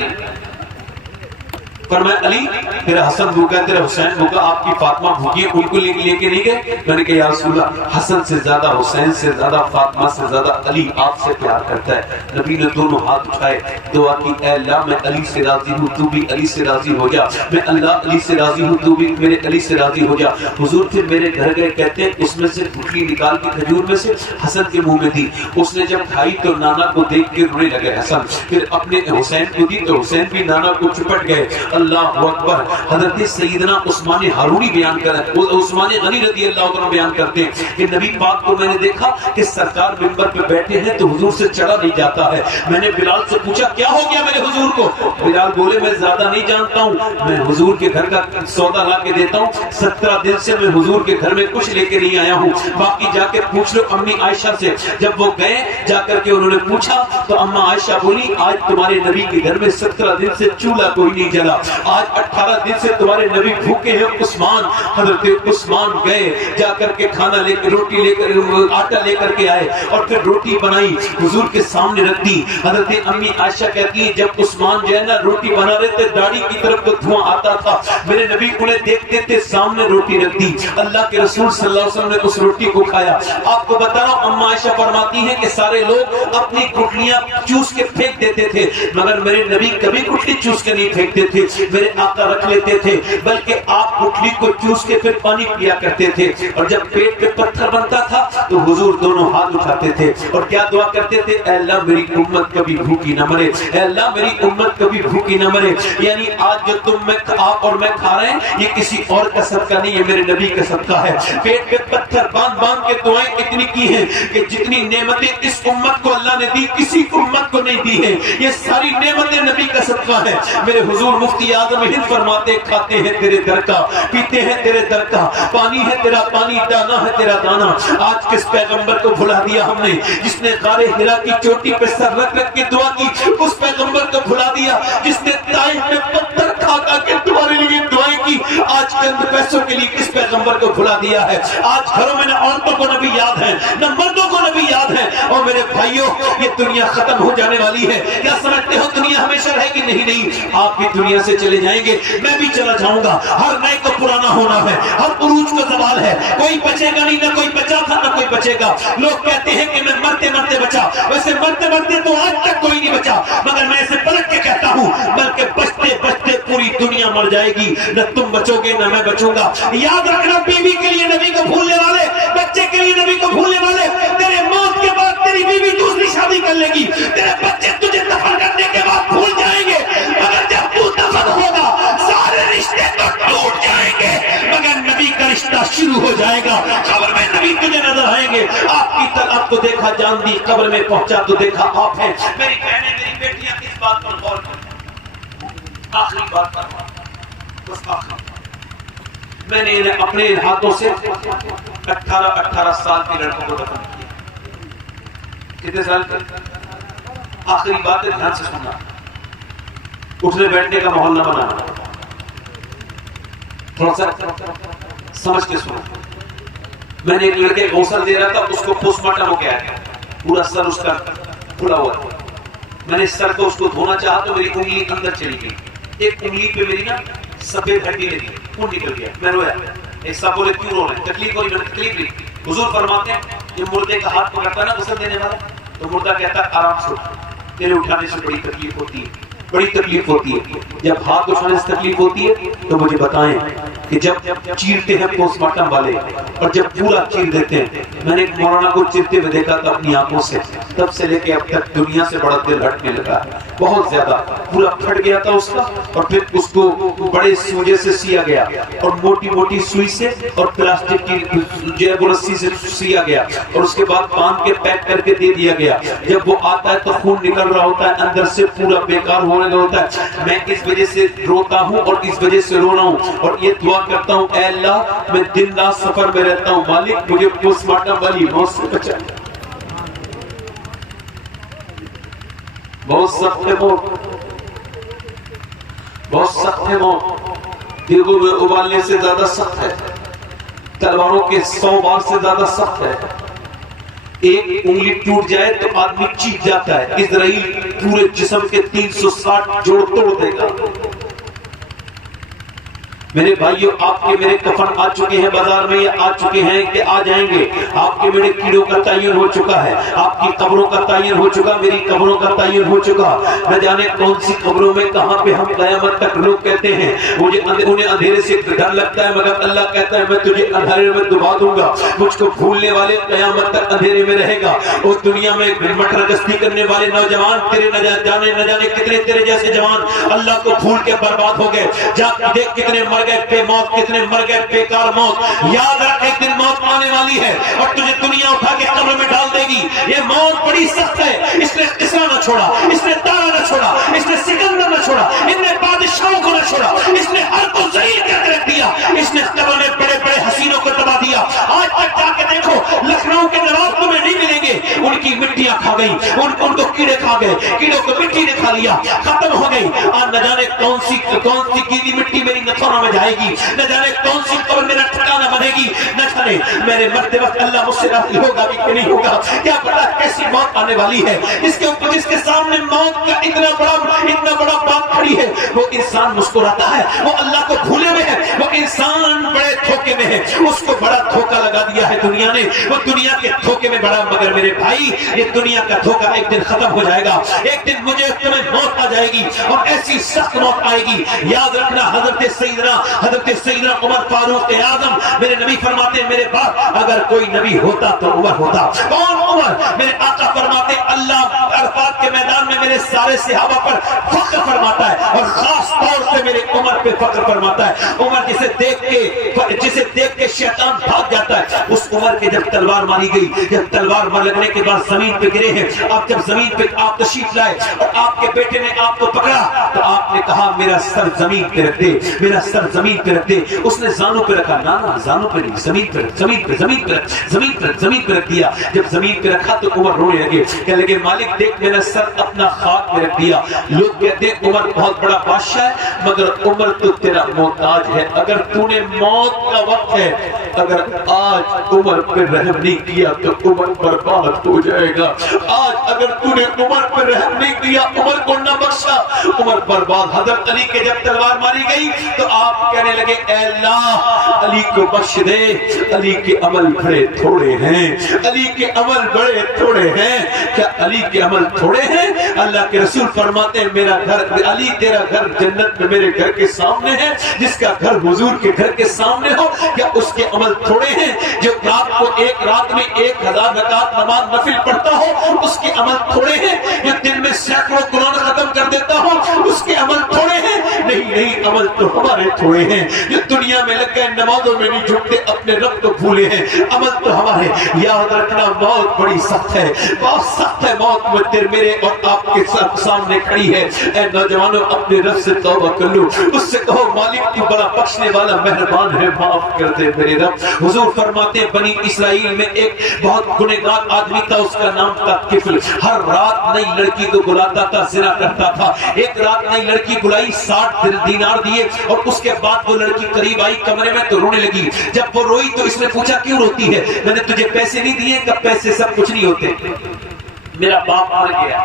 علی تیرا حسن بھوکا ہے، تیرا حسین بھوکا، آپ کی فاطمہ بھوکی ہے، ان کو لے کے نہیں گئے؟ میں نے کہا یا رسول اللہ حسن سے زیادہ، حسین سے زیادہ، فاطمہ سے زیادہ علی آپ سے پیار کرتا ہے۔ نبی نے دونوں ہاتھ اٹھائے، دعا کی، اے اللہ میں علی سے راضی ہوں، تو بھی علی سے راضی ہو جا، میں اللہ علی سے راضی ہوں، تو بھی میرے علی سے راضی ہو جا۔ حضور پھر میرے گھر گئے، کہتے ہیں اس میں سے گٹلی نکال کے کھجور میں سے حسن کے منہ میں دی، اس نے جب کھائی تو نانا کو دیکھ کے رونے لگے حسن، پھر اپنے حسین کو دی تو حسین بھی نانا کو چپٹ گئے۔ اللہ اکبر۔ حضرت سیدنا عثمان ہارونی بیان کرتے، عثمان غنی رضی اللہ عنہ بیان کرتے ہیں کہ نبی پاک کو میں نے دیکھا کہ سرکار منبر پہ بیٹھے ہیں تو حضور سے چڑھا نہیں جاتا ہے۔ میں نے بلال سے پوچھا کیا ہو گیا میرے حضور کو؟ بلال بولے میں زیادہ نہیں جانتا ہوں، میں حضور کے گھر کا سودا لا کے دیتا ہوں، 17 دن سے میں حضور کے گھر میں کچھ لے کے نہیں آیا ہوں، باقی جا کے پوچھ لو امی عائشہ سے۔ جب وہ گئے جا کر کے انہوں نے پوچھا تو اما عائشہ بولی آج تمہارے نبی کے گھر میں 17 دن سے چولہا کوئی نہیں جلا، آج 18 دن سے تمہارے نبی بھوکے ہیں عثمان۔ حضرت عثمان گئے، جا کر کے کھانا لے کر، روٹی لے کر، آٹا لے کر کے آئے اور پھر روٹی بنائی حضور کے سامنے رکھ دی۔ حضرت امی عائشہ کہتی ہے جب عثمان جو ہے نا روٹی بنا رہے تھے داڑھی کی طرف تو دھواں آتا تھا، میرے نبی انہیں دیکھتے تھے، سامنے روٹی رکھ دی، اللہ کے رسول صلی اللہ علیہ وسلم نے اس روٹی کو کھایا۔ آپ کو بتا رہا ہوں اما عائشہ فرماتی ہیں کہ سارے لوگ اپنی گٹلیاں چوس کے پھینک دیتے تھے، مگر میرے نبی کبھی گٹلی چوس کے نہیں پھینکتے تھے، میرے آقا رکھ لیتے تھے، بلکہ آپ گٹلی کو چوس کے پھر پانی پیا کرتے تھے، اور جب پیٹ پہ پتھر بنتا تھا تو حضور دونوں ہاتھ اٹھاتے تھے اور کیا دعا کرتے تھے؟ اے اللہ میری امت کبھی بھوکی نہ مرے، اے اللہ میری امت کبھی بھوکی نہ مرے۔ یعنی آج جو تم میں آپ اور میں کھا رہے ہیں یہ کسی اور کا صدقہ نہیں ہے، میرے نبی کا صدقہ ہے۔ پیٹ پہ پتھر باندھ باندھ کے دعائیں اتنی کی ہیں کہ جتنی نعمتیں اس امت کو اللہ نے دی کسی امت کو نہیں دی ہیں، یہ ساری نعمتیں نبی کا صدقہ ہے۔ میرے حضور مفتی اعظم ہند فرماتے کھاتے ہیں تیرے در کا، پیتے ہیں تیرے در کا، پانی ہے تیرا پانی، دانا ہے تیرا دانا۔ آج کس پیغمبر کو بھلا دیا ہم نے جس نے غار حرا کی چوٹی پہ سر رکھ رکھ کے دعا کی؟ اس پیغمبر کو بھلا دیا جس نے طائف میں پتھر کھا کھا کے تمہارے لیے دعائیں کی؟ آج چند پیسوں کے لیے کس پیغمبر کو بھلا دیا ہے؟ آج گھروں میں نہ عورتوں کو نبی یاد ہے نہ مردوں کو نبی یاد ہے۔ اور میرے بھائیوں یہ دنیا ختم ہو جانے والی ہے، کیا سمجھتے ہو دنیا ہمیشہ رہے گی؟ نہیں، آپ بھی دنیا سے چلے جائیں گے، میں بھی چلا جاؤں گا، ہر نئے کو پرانا ہونا ہے، ہر عروج کو زوال ہے، کوئی بچے گا نہیں، نہ کوئی بچا تھا نہ کوئی بچے گا۔ لوگ کہتے ہیں کہ میں مرتے مرتے بچا، ویسے مرتے مرتے تو آج تک کوئی نہیں بچا، مگر میں اسے پلٹ کے کہتا ہوں بلکہ بچتے بچتے پوری دنیا مر جائے گی، نہ تم بچو گے نہ میں بچوں گا۔ یاد رکھنا بیوی کے لیے نبی کو بھولنے والے، بچے کے لیے نبی کو بھولنے والے، تیرے موت کے بعد تیری بیوی دوسری شادی کر لے گی، تیرے بچے تجھے دفن کرنے کے بعد بھول جائیں گے، مگر جب تو دفن ہوگا سارے رشتے تو ٹوٹ جائیں گے، مگر نبی کا رشتہ شروع ہو جائے گا۔ قبر میں نبی تجھے نظر آئیں گے، آپ کی طلب کو دیکھا جان دی، قبر میں پہنچا تو دیکھا آپ ہیں۔ میری بہنیں میری بیٹیاں اس بات پر غور کریں، آخری بات پر بس آخری، میں نے انہیں اپنے ہاتھوں سے 18 سال کے لڑکوں کو دفن کیا۔ کتنے سال کے؟ آخری بات ہے، دھیان سے سننا، اٹھنے بیٹھنے کا ماحول نہ بنانا، تھوڑا سا سمجھ کے سنو۔ میں نے ایک لڑکے کو غسل دے رہا تھا، اس کو پوسٹ مارٹم ہو گیا ہے، پورا سر اس کا کھلا ہوا ہے، میں نے سر کو اس کو دھونا چاہا تو میری انگلی اندر چلی گئی، ایک انگلی پہ میری نا سفید ہڈی لگی، خون نکل گیا، میں رویا۔ ایک صاحب بولے کیوں رو رہے ہیں؟ تکلیف ہو رہی؟ میں نے تکلیف لی۔ حضور فرماتے ہیں یہ مردے کا ہاتھ پکڑتا ہے نا غسل دینے والا، تو مردہ کہتا ہے آرام سے اٹھو، تیرے اٹھانے سے بڑی تکلیف ہوتی ہے، بڑی تکلیف ہوتی ہے۔ جب ہاتھ اٹھانے سے تکلیف ہوتی ہے تو مجھے بتائیں کہ جب چیرتے ہیں پوسٹ مارٹم والے اور جب پورا چیر دیتے ہیں، میں نے ایک مولانا کو چیرتے ہوئے دیکھا تھا اپنی آنکھوں سے، تب سے لے کے اب تک دنیا سے بڑا دل ہٹنے لگا، بہت زیادہ پورا پھٹ گیا تھا اس کا، اور پھر اس کو بڑے سوجے سے سیا گیا اور موٹی موٹی سوئی سے اور پلاسٹک کی جو ہے وہ رسی سے سیا گیا اور اس کے بعد باندھ کے پیک کر کے دے دیا گیا۔ جب وہ آتا ہے تو خون نکل رہا ہوتا ہے، اندر سے پورا بیکار ہونے لگا ہوتا ہے۔ میں اس وجہ سے روتا ہوں اور اس وجہ سے رو رہا ہوں اور یہ دعا کرتا ہوں، اے اللہ میں دن رات سفر میں رہتا ہوں، مالک مجھے پوسٹ مارٹم والی موت سے بچا۔ بہت سخت ہے موت، بہت سخت ہے موت، دیگوں میں ابالنے سے زیادہ سخت ہے، تلواروں کے 100 بار سے زیادہ سخت ہے۔ ایک انگلی ٹوٹ جائے تو آدمی چیخ جاتا ہے، اسرائیل پورے جسم کے 360 جوڑ توڑ دے گا۔ میرے بھائیوں، آپ کے میرے کفن آ چکے ہیں بازار میں، یا آ چکے ہیں کہ آ جائیں گے۔ آپ کے میرے کیڑوں کا تعین ہو چکا ہے، آپ کی قبروں کا تعین ہو چکا، میری قبروں کا تعین ہو چکا۔ نہ جانے کون سی قبروں میں کہاں پہ ہم قیامت تک لوگ کہتے ہیں مجھے انہیں اندھیرے سے ڈر لگتا ہے، مگر اللہ کہتا ہے میں تجھے اندھیرے میں دبا دوں گا۔ مجھ کو بھولنے والے قیامت تک اندھیرے میں رہے گا۔ اس دنیا میں مٹر گشتی کرنے والے نوجوان تیرے نہ جانے کتنے تیرے جیسے جوان اللہ کو بھول کے برباد ہو گئے۔ جا دیکھ کتنے مر گئے بے موت، کتنے مر گئے بیکار موت۔ یاد رکھ ایک دن موت آنے والی ہے اور تجھے دنیا اٹھا کے قبر میں ڈال دے گی۔ یہ موت بڑی سخت ہے، اس نے قصہ نہ چھوڑا، اس نے تارا نہ چھوڑا، اس نے سکندر نہ چھوڑا، ان نے بادشاہوں کو نہ چھوڑا، اس نے ہر کو ذلیل کر کے رکھ دیا، اس نے قبر میں بڑے بڑے حسینوں کو دبا دیا۔ آج تک جا کے دیکھو لکھنؤ کے نواب تمہیں نہیں ملیں گے، ان کی مٹیاں کھا گئی، ان کو کیڑے کھا گئے، کیڑوں کو مٹی نے کھا لیا، ختم ہو گئی۔ آج نہ جانے کون سی گیلی مٹی میری نتھونا میں جائے گی، نہ جانے کون سی قبر میرا ٹھکانہ بنے گی، نہ جانے میرے مرتے وقت اللہ مجھ سے راضی ہوگا بھی کہ نہیں ہوگا۔ کیا پتا کیسی موت آنے والی ہے، جس کے سامنے موت کا اتنا بڑا بات کھڑی ہے، وہ انسان مسکراتا ہے، وہ اللہ کو بھولے ہوئے ہے، وہ انسان بڑے دھوکے میں ہے، اس کو بڑا دھوکا لگا دیا ہے دنیا نے، وہ دنیا کے دھوکے میں بڑا۔ مگر میرے بھائی یہ دنیا کا دھوکا ایک دن ختم ہو جائے گا، ایک دن مجھے تمہیں موت آ جائے گی اور ایسی سخت موت آئے گی۔ یاد رکھنا حضرت سیدنا عمر فاروق اعظم، میرے نبی فرماتے ہیں میرے بعد اگر کوئی نبی ہوتا تو عمر ہوتا۔ کون عمر؟ میرے آقا فرماتے اللہ عرفات کے میدان میں میرے سارے صحابہ پر فخر فرماتا ہے اور خاص طور سے میرے عمر پہ فخر فرماتا ہے۔ عمر جسے دیکھ کے شیطان بھاگ جاتا ہے، اس عمر کے جب تلوار ماری گئی، جب تلوار مار لگنے کے بعد زمین پہ گرے ہیں، اب جب زمین پہ آپ تشریف لائے اور آپ کے بیٹے نے آپ کو پکڑا تو آپ نے کہا میرا سر زمین پہ رکھ دے، میرا سر زمین پہ رکھ دے۔ اس نے زانوں پہ رکھا، نہ زانوں پہ نہیں، زمین پہ رکھ دیا۔ جب زمین پہ رکھا تو عمر رونے لگے، کہنے لگے مالک دیکھ میرا سر اپنا خاک میں رکھ دیا۔ لوگ کہتے ہیں عمر بہت بڑا بادشاہ ہے، مگر عمر تو تیرا محتاج ہے۔ اگر تو نے موت کا وقت ہے، اگر آج عمر پہ رحم نہیں کیا تو عمر برباد ہو جائے گا۔ آج اگر تو نے عمر پہ رحم نہیں کیا، عمر کو نہ بخشا، عمر برباد۔ حضرت علی کے جب تلوار ماری گئی تو آپ کہنے لگے اے اللہ علی کو بخش دے، علی کے عمل بڑے تھوڑے ہیں، علی کے عمل بڑے تھوڑے ہیں۔ کیا علی کے عمل تھوڑے ہیں؟ اللہ کے رسول فرماتے ہیں میرا گھر علی، تیرا گھر جنت میں میرے گھر کے سامنے ہے، جس کا گھر حضور کے گھر کے سامنے ہو، کیا اس کے عمل تھوڑے ہیں؟ جو ایک رات میں 1000 رکعت نماز نفل پڑھتا ہو، اس کے عمل تھوڑے ہیں؟ جو دن میں سینکڑوں قرآن ختم کر دیتا ہو، اس کے عمل تھوڑے ہیں؟ نہیں، عمل تو ہمارے تھوڑے ہیں۔ جو دنیا میں لگ گئے نمازوں میں نہیں جھکتے، اپنے رب کو بھولے ہیں، عمل تو ہمارے۔ یاد رکھنا موت بڑی سخت ہے، بہت سخت ہے موت، میرے اور آپ کے سامنے کھڑی ہے۔ اے نوجوانوں اپنے رب سے توبہ کر لو، اس سے کہو مالک تو بڑا بخشنے والا مہربان ہے، معاف کر دے میرے رب۔ حضور فرماتے ہیں بنی اسرائیل میں ایک بہت گنہگار آدمی تھا، اس کا نام تھا کفل۔ ہر رات نئی لڑکی کو بلاتا تھا، زنا کرتا تھا۔ ایک رات نئی لڑکی بلائی، 60 دینار دیے اور اس کے بعد وہ لڑکی قریب آئی کمرے میں تو رونے لگی۔ جب وہ روئی تو اس نے پوچھا کیوں روتی ہے؟ میں نے تجھے پیسے نہیں دیے؟ کہ پیسے سب کچھ نہیں ہوتے، میرا باپ مر گیا،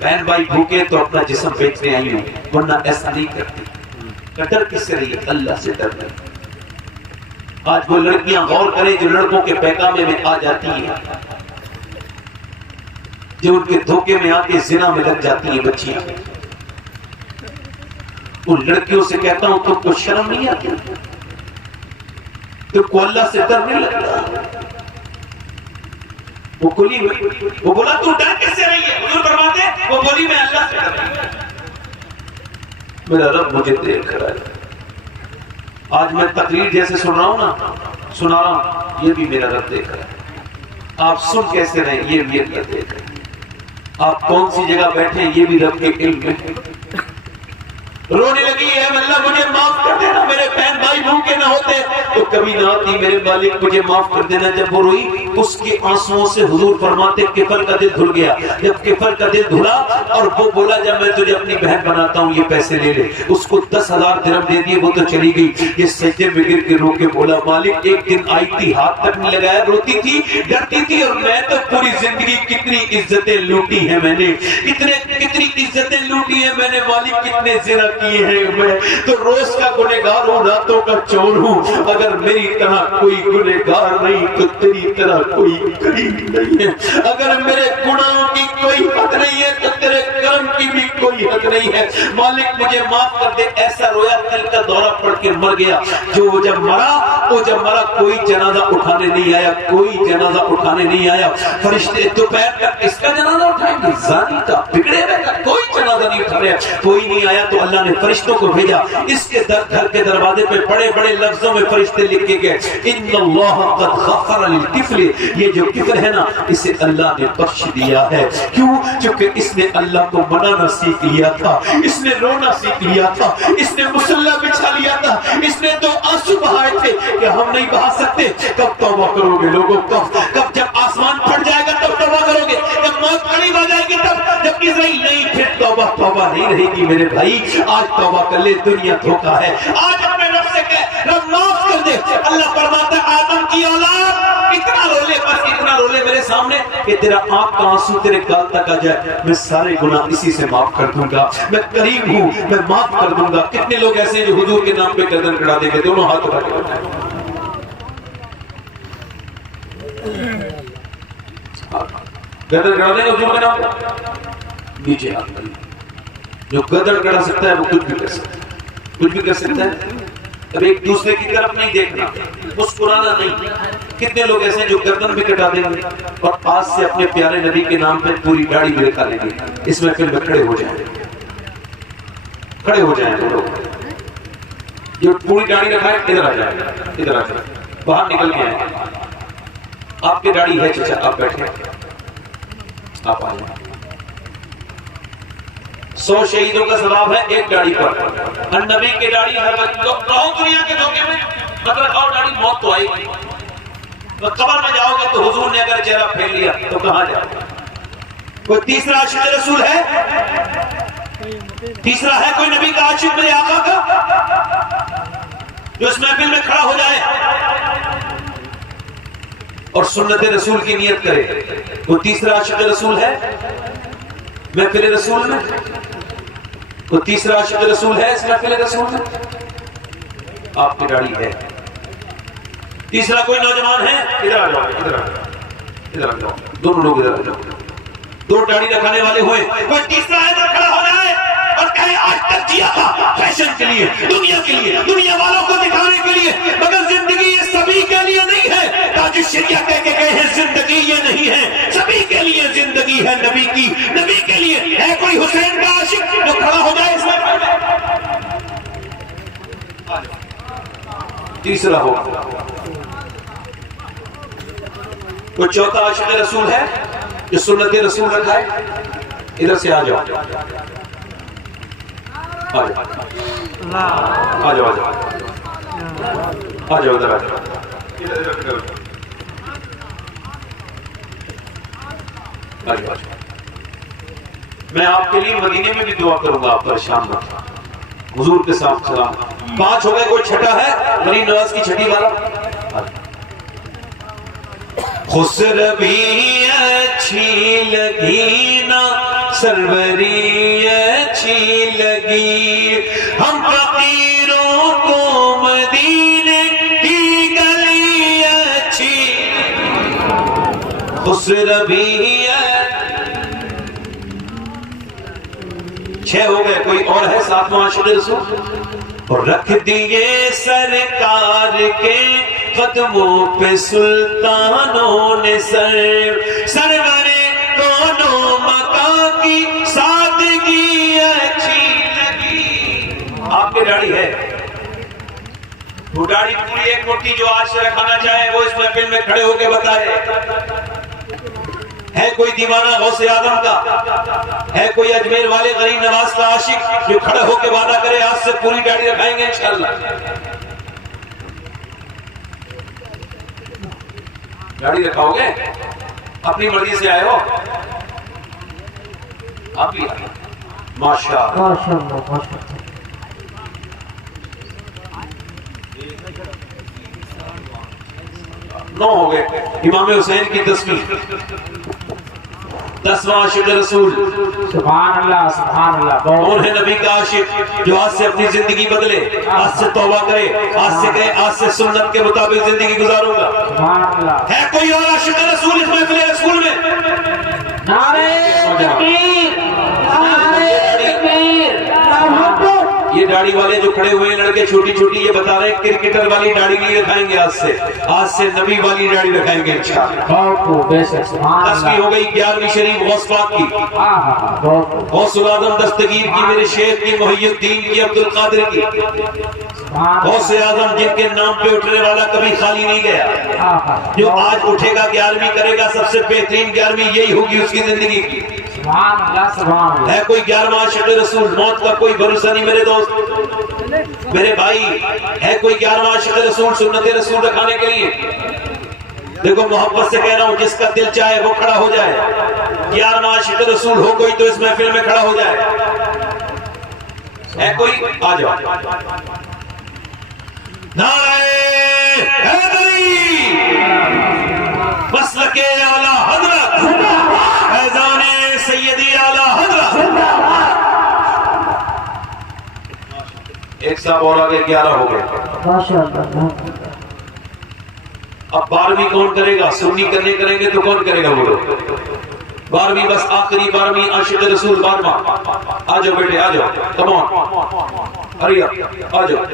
بہن بھائی بھوکے تو اپنا جسم بیچنے آئی ہوں، ورنہ ایسا نہیں کرتی۔ ڈر کس سے رہی ہے؟ اللہ سے ڈر رہی۔ آج وہ لڑکیاں غور کریں جو لڑکوں کے پیغامے میں آ جاتی ہیں، جو ان کے دھوکے میں آ کے زنا میں لگ جاتی ہیں بچیاں، ان لڑکیوں سے کہتا ہوں تم کو شرم نہیں آتی؟ تم کو اللہ سے ڈر نہیں لگتا؟ وہ بولا تو ڈر کیسے رہی ہے؟ حضور فرماتے ہیں وہ بولی میں اللہ سے ڈر رہی ہے، میرا رب مجھے دیکھ رہا ہے۔ آج میں تقریر جیسے سنا رہا ہوں، یہ بھی میرا رب دیکھ رہا ہے۔ آپ سن کیسے رہیں، یہ بھی اللہ دیکھ رہا ہے۔ آپ کون سی جگہ بیٹھے ہیں، یہ بھی رب کے علم میں۔ رونے لگی ہے، اللہ مجھے معاف کر دینا، میرے بہن بھائی بھوکے نہ ہوتے تو کبھی نہ آتی، میرے مالک مجھے معاف کر دینا۔ جب وہ روئی، اس کے آنسوؤں سے حضور فرماتے کفر کا دل دھل گیا۔ جب کفر کا دل دھلا اور وہ بولا جب میں تجھے اپنی بہن بناتا ہوں یہ پیسے لے لے، اس کو 10,000 درہم دے دیے، وہ تو چلی گئی۔ یہ سجدے میں گر کے رو کے بولا مالک ایک دن آئی تھی، ہاتھ تک نہیں لگایا، روتی تھی، ڈرتی تھی، اور میں تو پوری زندگی کتنی عزتیں لوٹی ہیں میں نے، کتنی عزتیں لوٹی ہیں میں نے مالک، کتنے زنا کیے ہیں میں تو روز کا گنہگار ہوں، راتوں کا چور ہوں۔ اگر میری طرح کوئی گنہگار نہیں تو تیری طرح کوئی کریم نہیں ہے۔ اگر میرے گناہوں کی کوئی حد نہیں ہے تو تیرے کرم کی بھی کوئی حد نہیں ہے۔ مالک مجھے معاف کر دے۔ ایسا رویا، دل کا دورہ پڑ کے مر گیا۔ جو جب مرا کوئی جنازہ اٹھانے نہیں آیا، کوئی جنازہ اٹھانے نہیں آیا۔ فرشتے دوپہر تک اس کا جنازہ اٹھائیں گے، زانی کا، بگڑے ہوئے کا، کوئی جنازہ نہیں اٹھا رہا، کوئی نہیں آیا تو اللہ نے فرشتوں کو بھیجا۔ اس کے گھر کے دروازے پہ بڑے بڑے لفظوں میں فرشتے لکھ کے گئے ان اللہ قد غفر للطفل، یہ جو طفل ہے نا اسے اللہ نے بخش دیا ہے۔ کیوں؟ چونکہ اس نے اللہ کو منانا سیکھ لیا تھا، اس نے رونا سیکھ لیا تھا، اس نے مصلی بچھا لیا تھا، اس نے تو آنسو بہائے تھے کہ ہم نہیں بہا سکتے۔ کب توبہ کرو گے لوگوں؟ کب جب آسمان پھٹ جائے گا تب توبہ کرو گے؟ جب موت قریب آ جائے گی تب؟ جب اسرائیل نہیں پھر توبہ نہیں رہے گی میرے بھائی۔ آج توبہ کر لے، دنیا دھوکہ ہے۔ آج اپنے رب سے کہہ رب معاف کر دے۔ اللہ فرماتا ہے آدم کی اولاد اتنا رو لے، بس اتنا رو لے میرے سامنے کہ تیرا آنکھ کا آنسو تیرے گال تک آ جائے، میں سارے گناہ اسی سے معاف کر دوں گا، میں کریم ہوں، میں معاف کر دوں گا۔ کتنے لوگ ایسے ہیں جو حضور کے نام پہ گردن کڑا دیں گے؟ دونوں ہاتھ اٹھا کے گردن کڑا دیں گے حضور کے نام پہ، نیچے ہاتھ کر جو گردن کڑا سکتا ہے وہ کچھ بھی کر سکتا ہے، کچھ بھی کر سکتا ہے۔ اب ایک دوسرے کی طرف نہیں دیکھنا، مسکرانا نہیں۔ کتنے لوگ ایسے ہیں جو گردن بھی کٹا دیں گے اور آج سے اپنے پیارے نبی کے نام پہ پوری داڑھی بھی رکھا لیں گے۔ اس میں پھر کھڑے ہو جائیں، کھڑے ہو جائیں لوگ جو پوری داڑھی رکھا ہے، ادھر آ جائیں، ادھر آ جائیں، باہر نکل کے آئیں۔ آپ کی داڑھی ہے چچا، آپ بیٹھے، آپ آئیں۔ 100 شہیدوں کا ثواب ہے ایک داڑھی پر، اور نبی کی داڑھی ہر وقت رہو دنیا کے دھوکے میں، مگر اور داڑھی موت تو آئی گی۔ قبر میں جاؤ گے تو حضور نے اگر چہرہ پھیر لیا تو کہاں جاؤ گے؟ کوئی تیسرا عاشق رسول ہے؟ تیسرا ہے کوئی نبی کا عاشق میرے آقا کا جو اس محفل میں کھڑا ہو جائے اور سنت رسول کی نیت کرے؟ کوئی تیسرا عاشق رسول ہے محفل رسول میں؟ کوئی تیسرا عاشق رسول ہے اس محفل رسول میں؟ آپ کی داڑھی ہے۔ تیسرا کوئی نوجوان ہے؟ ادھر آ جاؤ، ادھر آ جاؤ، ادھر آ جاؤ، دونوں لوگ ادھر آ جاؤ، دو داڑھی رکھانے والے ہوئے۔ کوئی تیسرا ہے جو کھڑا ہو جائے اور کہے آج تک جیا تھا فیشن کے لیے، دنیا کے لیے، دنیا والوں کو دکھانے کے لیے، مگر زندگی یہ سبھی کے لیے نہیں ہے۔ تاج الشریعہ کہہ کے گئے ہیں زندگی یہ نہیں ہے، سبھی کے لیے زندگی ہے نبی کی، نبی کے لیے ہے۔ کوئی حسین کا عاشق جو کھڑا ہو جائے اس میں؟ تیسرا ہو۔ کوئی چوتھا عاشق رسول ہے جو سنت رسول رکھا ہے؟ ادھر سے آ جاؤ، آ جاؤ، آ جاؤ، آ جاؤ، آ جاؤ، ادھر آ جاؤ۔ میں آپ کے لیے مدینے میں بھی دعا کروں گا، آپ پریشان مت، حضور کے ساتھ سلام۔ 5 ہو گئے، کوئی چھٹا ہے؟ غریب نواز کی چھٹی والا۔ خسروی اچھی لگی نا سروری اچھی لگی، ہم فقیروں کو مدینے کی گلی اچھی، خسروی 6 ہو گئے، کوئی اور ہے 7واں عاشق رسول؟ اور رکھ دیے سرکار کے قدموں پہ سلطانوں نے سرور دونوں مکان کی سادگی اچھی لگی۔ آپ کی داڑھی ہے، وہ داڑھی پوری ایک مٹھی جو آج سے رکھانا چاہے وہ اس محفل میں کھڑے ہو کے بتائے۔ ہے کوئی دیوانہ غوث اعظم کا، ہے کوئی اجمیر والے غریب نواز کا عاشق جو کھڑے ہو کے وعدہ کرے آج سے پوری داڑھی رکھائیں گے انشاءاللہ؟ داڑھی رکھاؤ گے؟ اپنی مرضی سے آئے ہو؟ آپ بھی آئے ماشاءاللہ۔ 9 ہو گئے۔ امام حسین کی تصویر 10واں عاشق رسول۔ سبحان اللہ سبحان اللہ۔ کون ہے نبی کا عاشق جو آج سے اپنی زندگی بدلے، آج سے توبہ کرے، آج سے کہے آج سے سنت کے مطابق زندگی گزاروں گا؟ سبحان اللہ۔ ہے کوئی اور عاشق رسول اس محفل رسول میں؟ نعرہ تکبیر، نعرہ تکبیر۔ یہ داڑھی والے جو کھڑے ہوئے ہیں لڑکے چھوٹی چھوٹی، یہ بتا رہے ہیں کرکٹر والی داڑھی نہیں رکھائیں گے، آج سے نبی والی داڑھی رکھائیں گے انشاءاللہ۔ تصویر ہو گئی 11ویں شریف غوث پاک کی، غوث العظم دستگیر کی، میرے شیخ کی، محی الدین کی، عبد القادر کی، غوث اعظم جن کے نام پہ اٹھنے والا کبھی خالی نہیں گیا، جو آج اٹھے گا 11ویں کرے گا، سب سے بہترین 11ویں یہی ہوگی اس کی زندگی کی۔ سبحان اللہ سبحان اللہ۔ ہے کوئی 11واں عاشق رسول؟ موت کا کوئی بھروسہ نہیں میرے دوست، میرے بھائی۔ ہے کوئی 11واں عاشق رسول سنت رسول رکھانے کے لیے؟ دیکھو محبت سے کہہ رہا ہوں، جس کا دل چاہے وہ کھڑا ہو جائے۔ 11واں عاشق رسول ہو کوئی تو اس محفل میں کھڑا ہو جائے۔ ہے کوئی؟ آ جاؤ۔ نعرہ حیدری، مسلک اعلیٰ حضرت، فیضان سیدی اعلیٰ حضرت۔ ایک صاحب اور آگے 11 ہو گئے۔ اب 12ویں کون کرے گا؟ سنی کریں گے تو کون کرے گا؟ وہ لوگ 12ویں بس آخری 12ویں عاشق رسول 12واں۔ آ جاؤ بیٹے آ جاؤ، کم آن، ہری اپ، آ جاؤ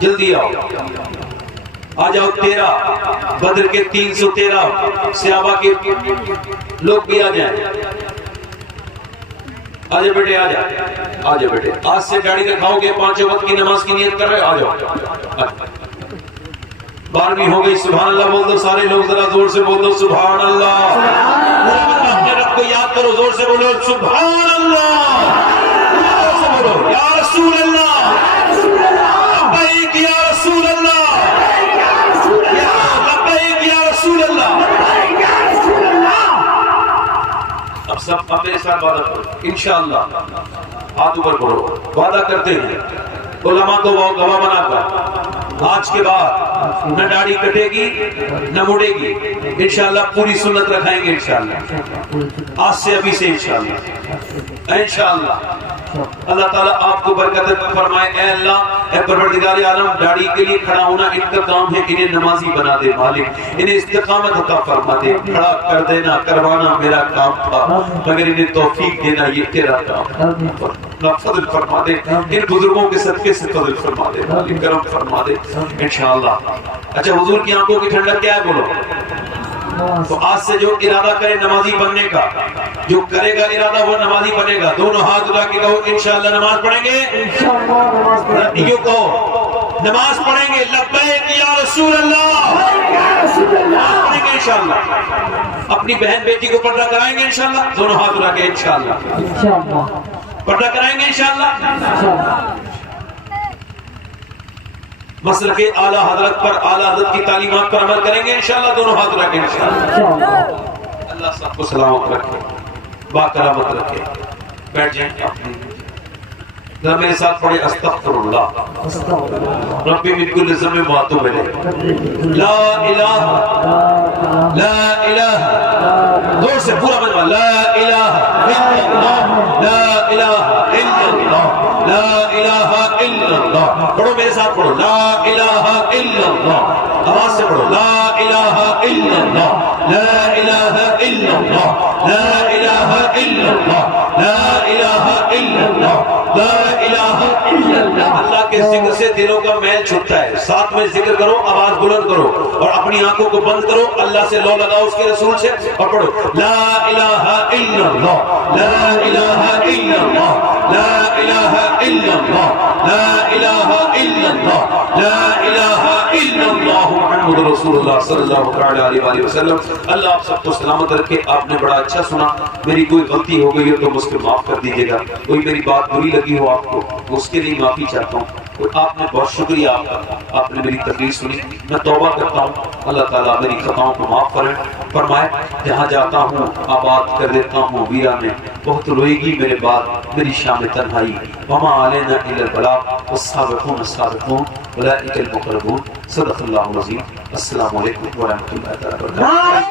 جلدی آؤ، آ جاؤ۔ 13 بدر کے 313 صحابہ کے لوگ بھی آ جائیں۔ آجا بیٹے آجا بیٹے، آج سے داڑھی رکھاؤ گے، 5 وقت کی نماز کی نیت کر رہے، آ جاؤ۔ 12ویں ہو گئی، سبحان اللہ بول دو سارے لوگ، ذرا زور سے بول دو سبحان اللہ۔ اپنے رب کو یاد کرو، زور سے بولو سبحان اللہ، زور سے بولو یا رسول اللہ، لبیک یا رسول اللہ، لبیک یا رسول اللہ۔ اب سب میرے ساتھ وعدہ کرو انشاءاللہ، ہاتھ اوپر کرو، وعدہ کرتے ہیں علماء کو گواہ بنا کر، آج کے بعد نہ داڑھی کٹے گی نہ مڑے گی، انشاءاللہ پوری سنت رکھائیں گے انشاءاللہ، آج سے ابھی سے انشاءاللہ انشاءاللہ۔ اللہ تعالیٰ آپ کو برکت فرمائے۔ اے اللہ، اے پروردگار عالم، داڑھی کے لیے کھڑا ہونا ان کا کام ہے، انہیں نمازی بنا دے مالک، انہیں استقامت عطا فرما دے، کھڑا کر دینا کروانا میرا کام تھا، مگر انہیں توفیق دینا یہ تیرا کام تھا، فضل فرما دے، ان بزرگوں کے صدقے سے فضل فرما دے، مالک کرم فرما دے انشاءاللہ۔ اچھا حضور کی آنکھوں کی ٹھنڈک کیا ہے بولو؟ تو آج سے جو ارادہ کرے نمازی بننے کا، جو کرے گا ارادہ وہ نمازی بنے گا، دونوں ہاتھ اٹھا کے کہو انشاءاللہ نماز پڑھیں گے، یوں کہو نماز پڑھیں گے، لبیک یا رسول اللہ، پڑھیں گے انشاءاللہ۔ اپنی بہن بیٹی کو پردہ کرائیں گے انشاءاللہ، دونوں ہاتھ اٹھا کے انشاءاللہ پردہ کرائیں گے انشاءاللہ۔ مسلک اعلیٰ حضرت پر، اعلیٰ حضرت کی تعلیمات پر عمل کریں گے انشاءاللہ، دونوں ہاتھ رکھیں انشاءاللہ۔ اللہ سب کو سلامت رکھے، باکرامت رکھے۔ بیٹھ جائیں ذرا میرے ساتھ پڑھے استغفر اللہ ربی من کل ذنب واتوب الیہ، لا الہ لا الہ، دور سے پورا مجمع، لا الہ الا اللہ، لا الہ الا اللہ، لا الہ الا اللہ۔ پڑھو میرے ساتھ پڑھو، لا الہ الا اللہ، آواز سے پڑھو، لا الہ الا اللہ، لا الہ الا اللہ، لا الہ الا اللہ لا الہ الا اللہ لا الہ الا اللہ. اللہ کے ذکر سے دلوں کا میل چھٹتا ہے. ساتھ میں ذکر کرو, آواز بلند کرو اور اپنی آنکھوں کو بند کرو, اللہ سے لو لگاؤ اس کے رسول سے اور پڑھو لا الہ الا اللہ لا الہ الا اللہ لا الہ الا اللہ لا الہ الا اللہ لا الہ الا اللہ محمد رسول اللہ صلی اللہ علیہ وآلہ وسلم. اللہ آپ سب کو سلامت رکھے. آپ نے بڑا اچھا سنا. میری کوئی غلطی ہو گئی ہو تو مجھ کو معاف کر دیجیے گا. کوئی میری بات بری لگی ہو آپ کو, اس کے لیے معافی چاہتا ہوں. آپ نے بہت شکریہ آپ کا, آپ نے میری تقریر سنی. میں توبہ کرتا ہوں, اللہ تعالیٰ میری خطاؤں کو معاف فرمائے. جہاں جاتا ہوں آباد کر دیتا ہوں ویرانے, بہت روئے گی میرے بعد میری شام تنہائی. وما علینا الا البلاغ والسابقون السابقون اولئک المقربون. صدق اللہ العظیم. السلام علیکم ورحمۃ اللہ وبرکاتہ.